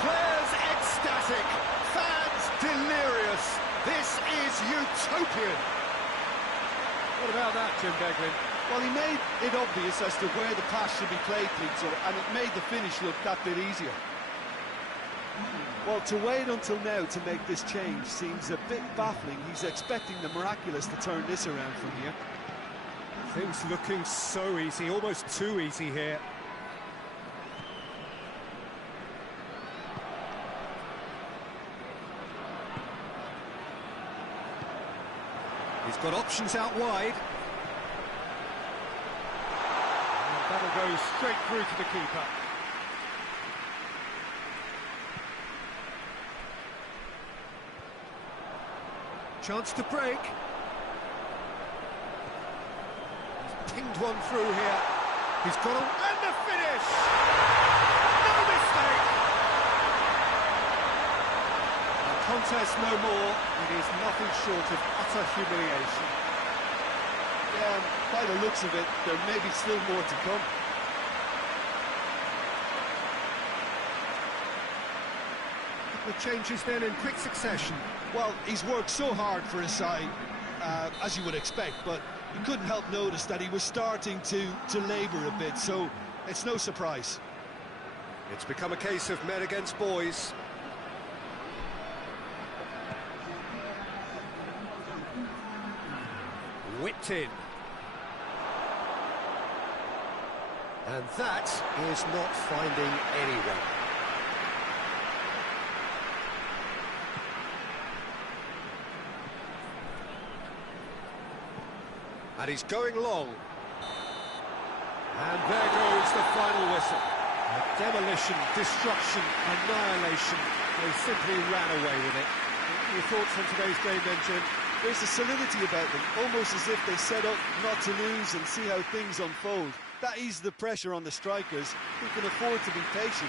Players ecstatic, fans delirious. This is utopian. What about that, Jim Beglin? Well, he made it obvious as to where the pass should be played, Peter, and it made the finish look that bit easier. Well, to wait until now to make this change seems a bit baffling. He's expecting the miraculous to turn this around from here. Things looking so easy, almost too easy here. He's got options out wide. And that'll go straight through to the keeper. Chance to break. He's pinged one through here. He's got a... and the finish! No mistake! Contest no more. It is nothing short of utter humiliation. Yeah, by the looks of it, there may be still more to come. The changes then in quick succession. Well, he's worked so hard for his side, as you would expect, but you couldn't help notice that he was starting to labour a bit, so it's no surprise. It's become a case of men against boys. Whipped in. And that is not finding anyone. And he's going long. And there goes the final whistle. Demolition, destruction, annihilation. They simply ran away with it. Your thoughts on today's game then, Jim? There's a solidity about them, almost as if they set up not to lose and see how things unfold. That eases the pressure on the strikers, who can afford to be patient.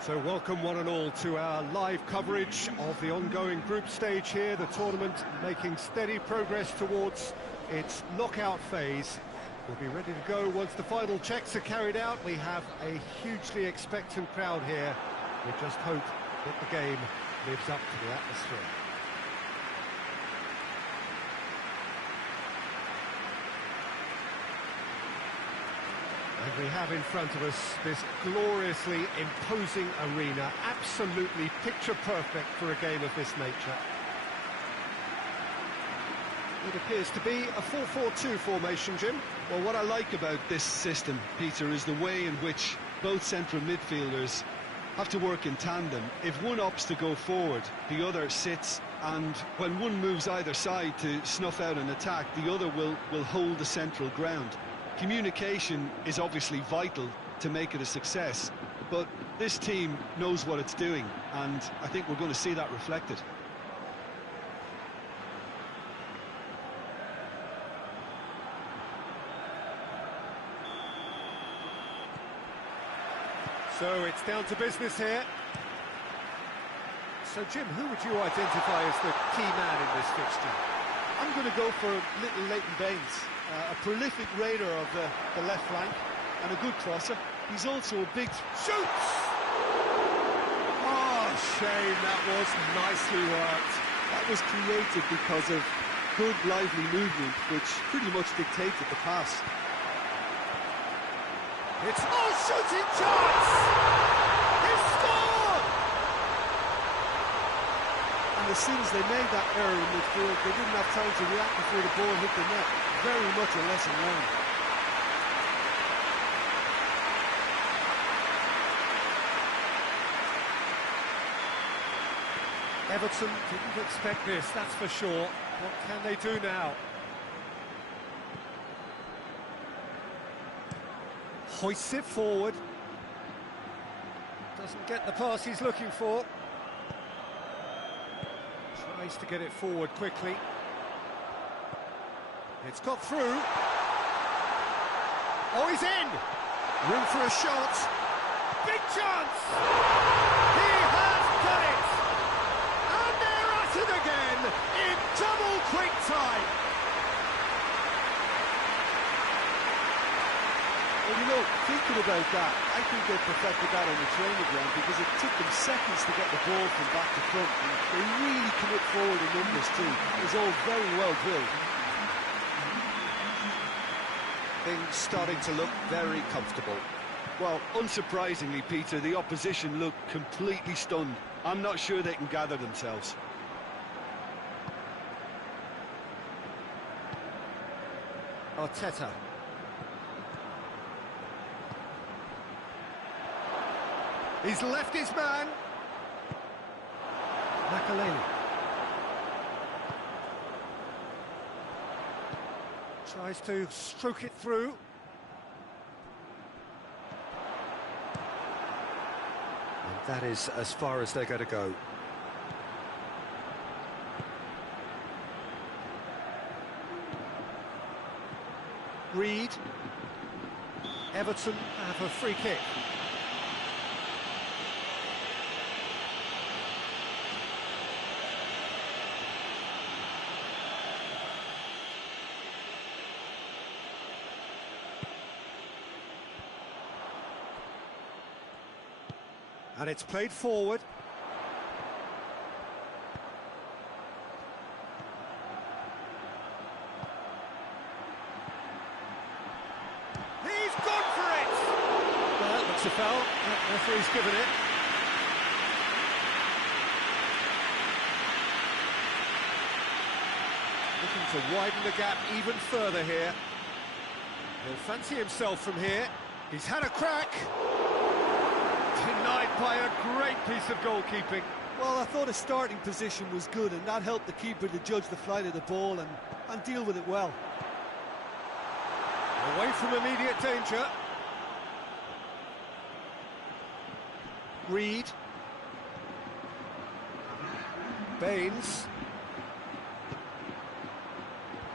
So welcome one and all to our live coverage of the ongoing group stage here, the tournament making steady progress towards its knockout phase. We'll be ready to go once the final checks are carried out. We have a hugely expectant crowd here. We just hope that the game lives up to the atmosphere. And we have in front of us this gloriously imposing arena, absolutely picture perfect for a game of this nature. It appears to be a 4-4-2 formation, Jim. Well, what I like about this system, Peter, is the way in which both central midfielders have to work in tandem. If one opts to go forward, the other sits, and when one moves either side to snuff out an attack, the other will hold the central ground. Communication is obviously vital to make it a success, but this team knows what it's doing, and I think we're going to see that reflected. So it's down to business here. So Jim, who would you identify as the key man in this fixture? I'm going to go for little Leighton Baines, a prolific raider of the left flank and a good crosser. He's also a big... Shoots! Oh, shame, that was nicely worked. That was created because of good, lively movement, which pretty much dictated the pass. It's shooting chance! He scored! And as soon as they made that error in midfield, they didn't have time to react before the ball hit the net. Very much a lesson learned. Everton didn't expect this, that's for sure. What can they do now? Hoists it forward. Doesn't get the pass he's looking for. Tries to get it forward quickly. It's got through. Oh, he's in! Room for a shot. Big chance! He has done it! And they're at it again in double quick time. Well, you know, thinking about that, I think they perfected that on the training ground because it took them seconds to get the ball from back to front. And they really commit forward in numbers too. It was all very well drilled. Things starting to look very comfortable. Well, unsurprisingly, Peter, the opposition look completely stunned. I'm not sure they can gather themselves. Arteta. He's left his man. Makaleli. Tries to stroke it through. And that is as far as they're going to go. Reed. Everton have a free kick. And it's played forward. He's gone for it! Well, that looks a foul. The referee's given it. Looking to widen the gap even further here. He'll fancy himself from here. He's had a crack. Denied by a great piece of goalkeeping. Well, I thought his starting position was good, and that helped the keeper to judge the flight of the ball and deal with it well. Away from immediate danger. Reed. Baines.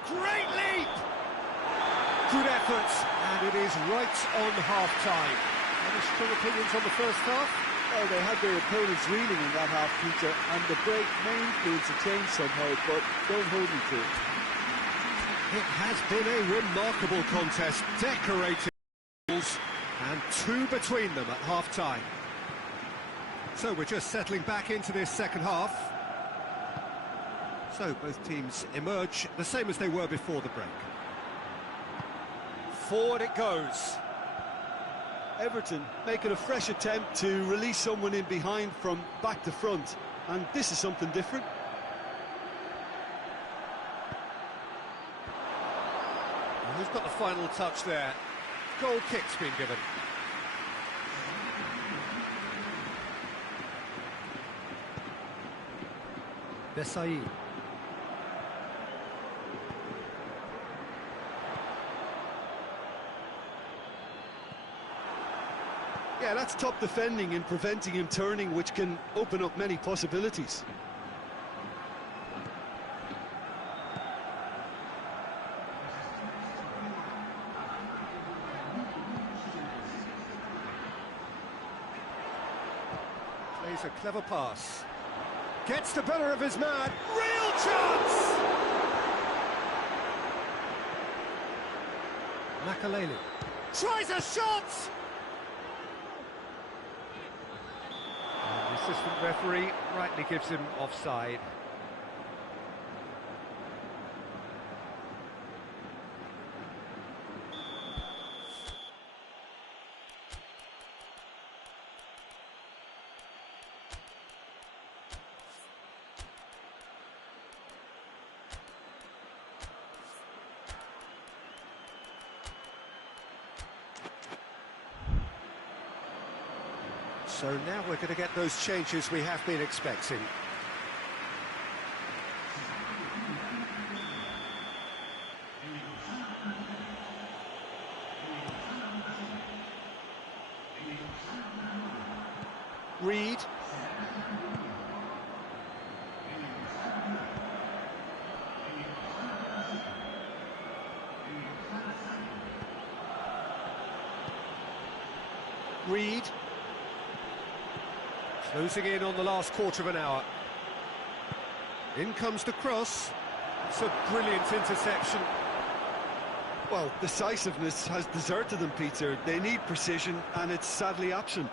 Great leap! Good effort, and it is right on half-time. Any strong opinions on the first half? Well, they had their opponents reeling in that half, Peter, and the break may influence a change somehow, but don't hold me to it. It has been a remarkable contest, decorated goals, and two between them at half-time. So we're just settling back into this second half. So both teams emerge the same as they were before the break. Forward it goes. Everton making a fresh attempt to release someone in behind from back to front, and this is something different. And who's got the final touch there? Goal kick's been given. Besai. Yeah, that's top defending and preventing him turning, which can open up many possibilities. Plays a clever pass. Gets the better of his man. Real chance! Makaleli. Tries a shot! The assistant referee rightly gives him offside. So now we're going to get those changes we have been expecting. Reed. Reed. Closing in on the last quarter of an hour. In comes the cross. It's a brilliant interception. Well, decisiveness has deserted them, Peter. They need precision, and it's sadly absent.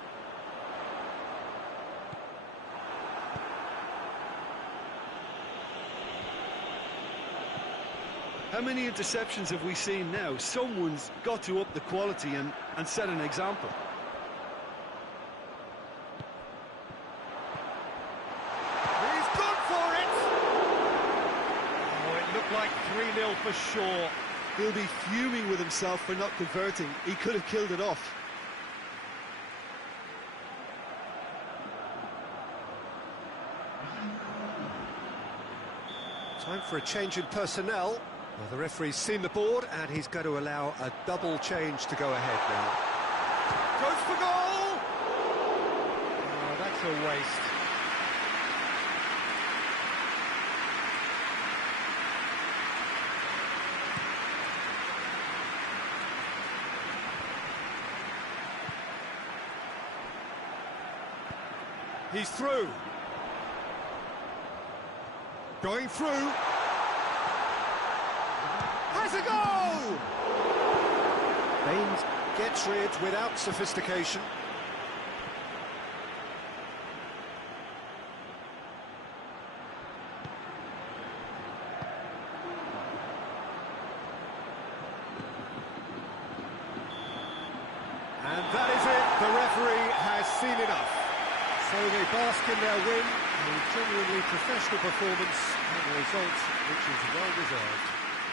How many interceptions have we seen now? Someone's got to up the quality and set an example. Like 3-0 for sure. He'll be fuming with himself for not converting. He could have killed it off. Time for a change in personnel. Well, the referee's seen the board and he's going to allow a double change to go ahead now. Goes for goal! Oh, that's a waste. He's through. Going through. Has a goal! Baines gets rid without sophistication. And that is it. The referee has seen enough. So they bask in their win, a genuinely professional performance, and a result which is well-deserved.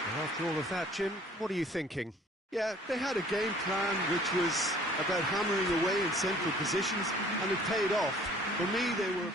And after all of that, Jim, what are you thinking? Yeah, they had a game plan which was about hammering away in central positions, and it paid off. For me, they were...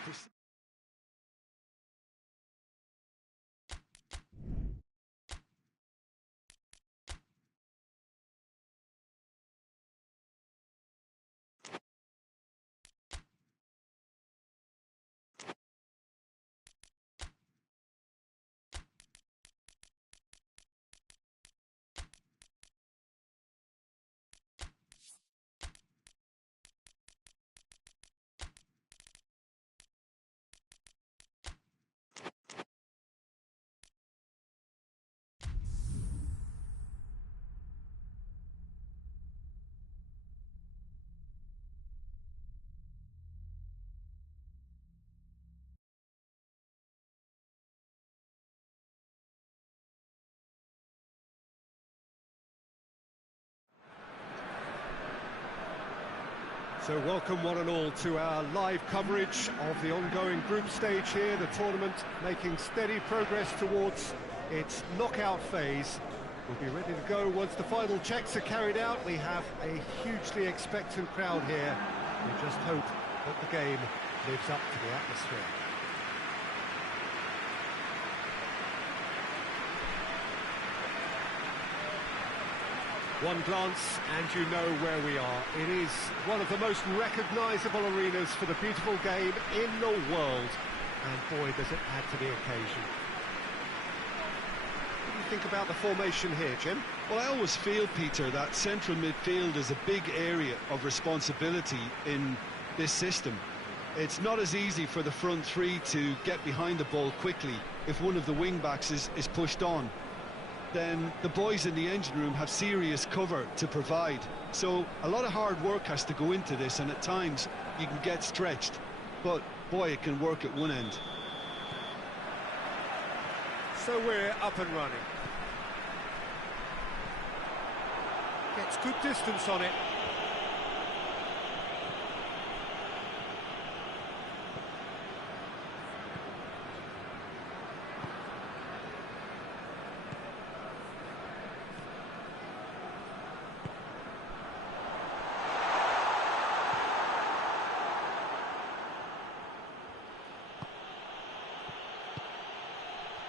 So welcome one and all to our live coverage of the ongoing group stage here, the tournament making steady progress towards its knockout phase. We'll be ready to go once the final checks are carried out. We have a hugely expectant crowd here. We just hope that the game lives up to the atmosphere. One glance and you know where we are. It is one of the most recognisable arenas for the beautiful game in the world. And boy, does it add to the occasion. What do you think about the formation here, Jim? Well, I always feel, Peter, that central midfield is a big area of responsibility in this system. It's not as easy for the front three to get behind the ball quickly if one of the wing-backs is pushed on. Then the boys in the engine room have serious cover to provide. So a lot of hard work has to go into this, and at times you can get stretched. But boy, it can work at one end. So we're up and running. Gets good distance on it.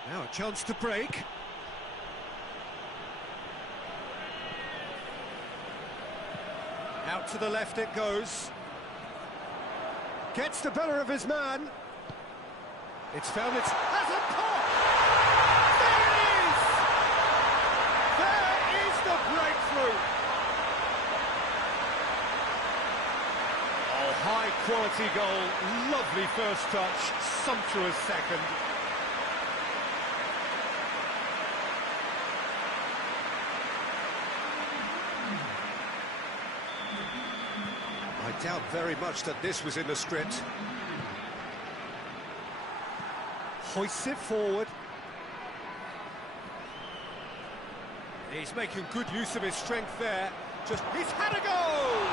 Now a chance to break. Out to the left it goes. Gets the better of his man. It's found its... has a pop! There it is! There is the breakthrough! Oh, high quality goal. Lovely first touch. Sumptuous second. I doubt very much that this was in the script. Hoists it forward. He's making good use of his strength there. He's had a goal!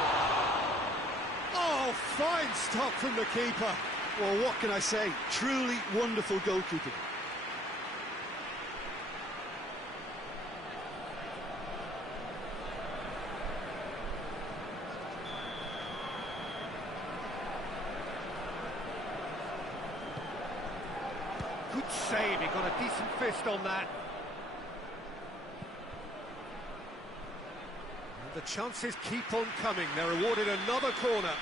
Oh, fine stop from the keeper. Well, what can I say? Truly wonderful goalkeeping. save, he got a decent fist on that. And the chances keep on coming, they're awarded another corner.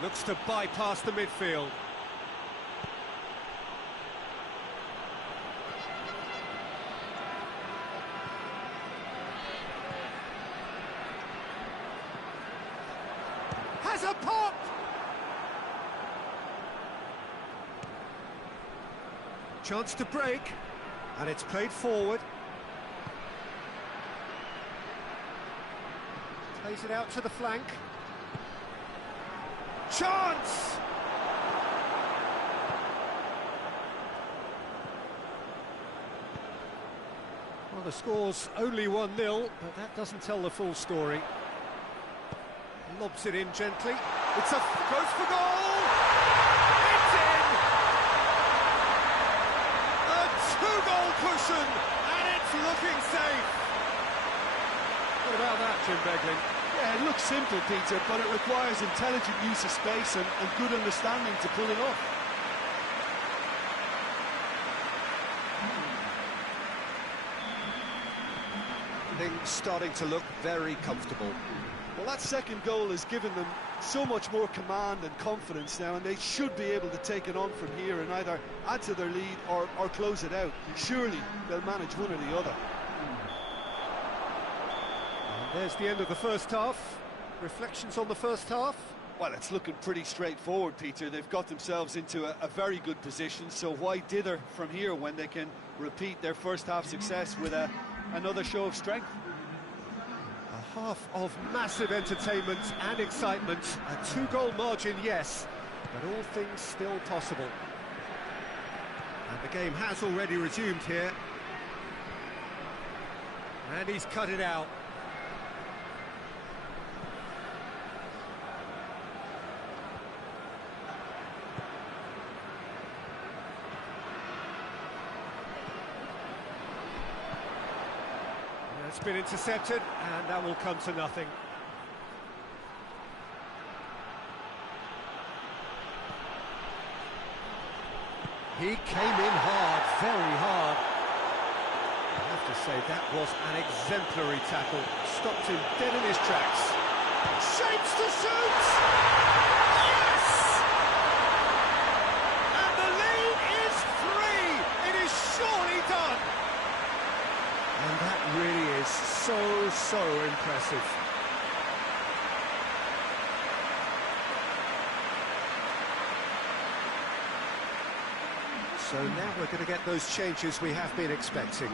Looks to bypass the midfield. Has a pop! Chance to break, and it's played forward. Plays it out to the flank. Chance! Well, the score's only 1-0, but that doesn't tell the full story. Lobs it in gently. It's goes for goal! It's in! A two-goal cushion, and it's looking safe. What about that, Jim Beglin? Yeah, it looks simple, Peter, but it requires intelligent use of space and good understanding to pull it off. Things starting to look very comfortable. Well, that second goal has given them so much more command and confidence now, and they should be able to take it on from here and either add to their lead or close it out. Surely they'll manage one or the other. There's the end of the first half. Reflections on the first half? Well, it's looking pretty straightforward, Peter. They've got themselves into a very good position, so why dither from here when they can repeat their first half success with another show of strength? A half of massive entertainment and excitement. A two-goal margin, yes, but all things still possible. And the game has already resumed here. And he's cut it out. It's been intercepted, and that will come to nothing. He came in hard, very hard. I have to say, that was an exemplary tackle. Stopped him dead in his tracks. Shapes to shoot! Yes! And the lead is 3! It is surely done! And that really is so impressive. So now we're going to get those changes we have been expecting.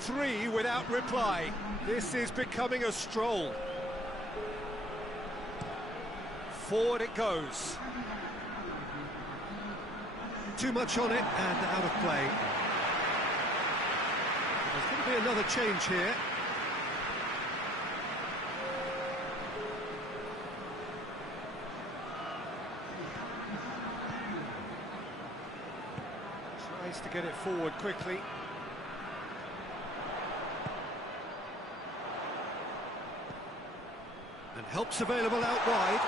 Three without reply. This is becoming a stroll. Forward it goes. Too much on it and out of play. There's going to be another change here. Tries to get it forward quickly. And help's available out wide.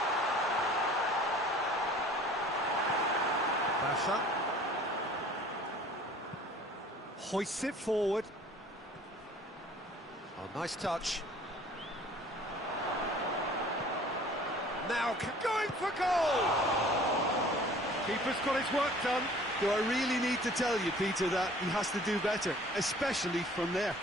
Basha hoists it forward. Oh, nice touch. Now going for goal! Keeper's got his work done. Do I really need to tell you, Peter, that he has to do better, especially from there?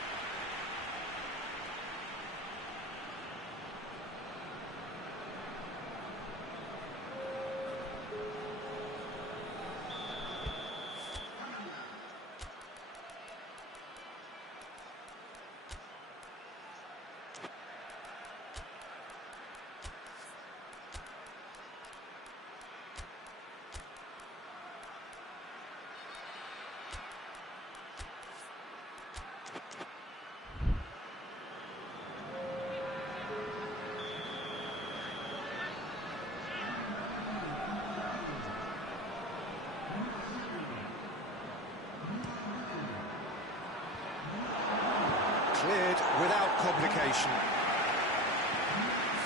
Cleared without complication.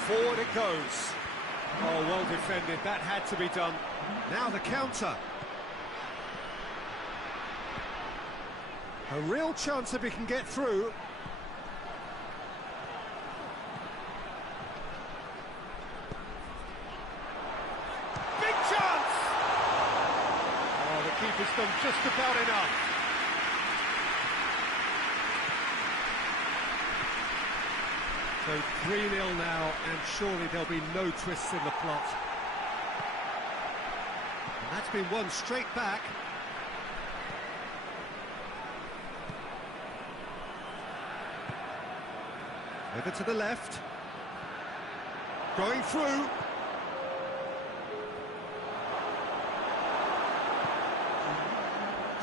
Forward it goes. Oh, well defended. That had to be done. Now the counter. A real chance if he can get through. Big chance! Oh, the keeper's done just about enough. So 3-0 now, and surely there'll be no twists in the plot. And that's been won straight back. Over to the left. Going through.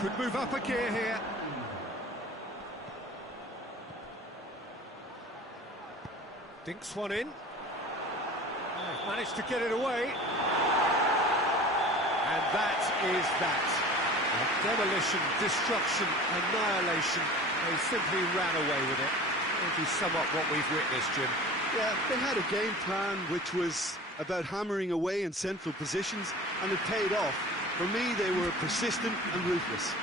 Could move up a gear here. Dinks one in. Oh, managed to get it away. And that is that. Demolition, destruction, annihilation. They simply ran away with it. If you sum up what we've witnessed, Jim. Yeah, they had a game plan which was about hammering away in central positions, and it paid off. For me, they were persistent and ruthless.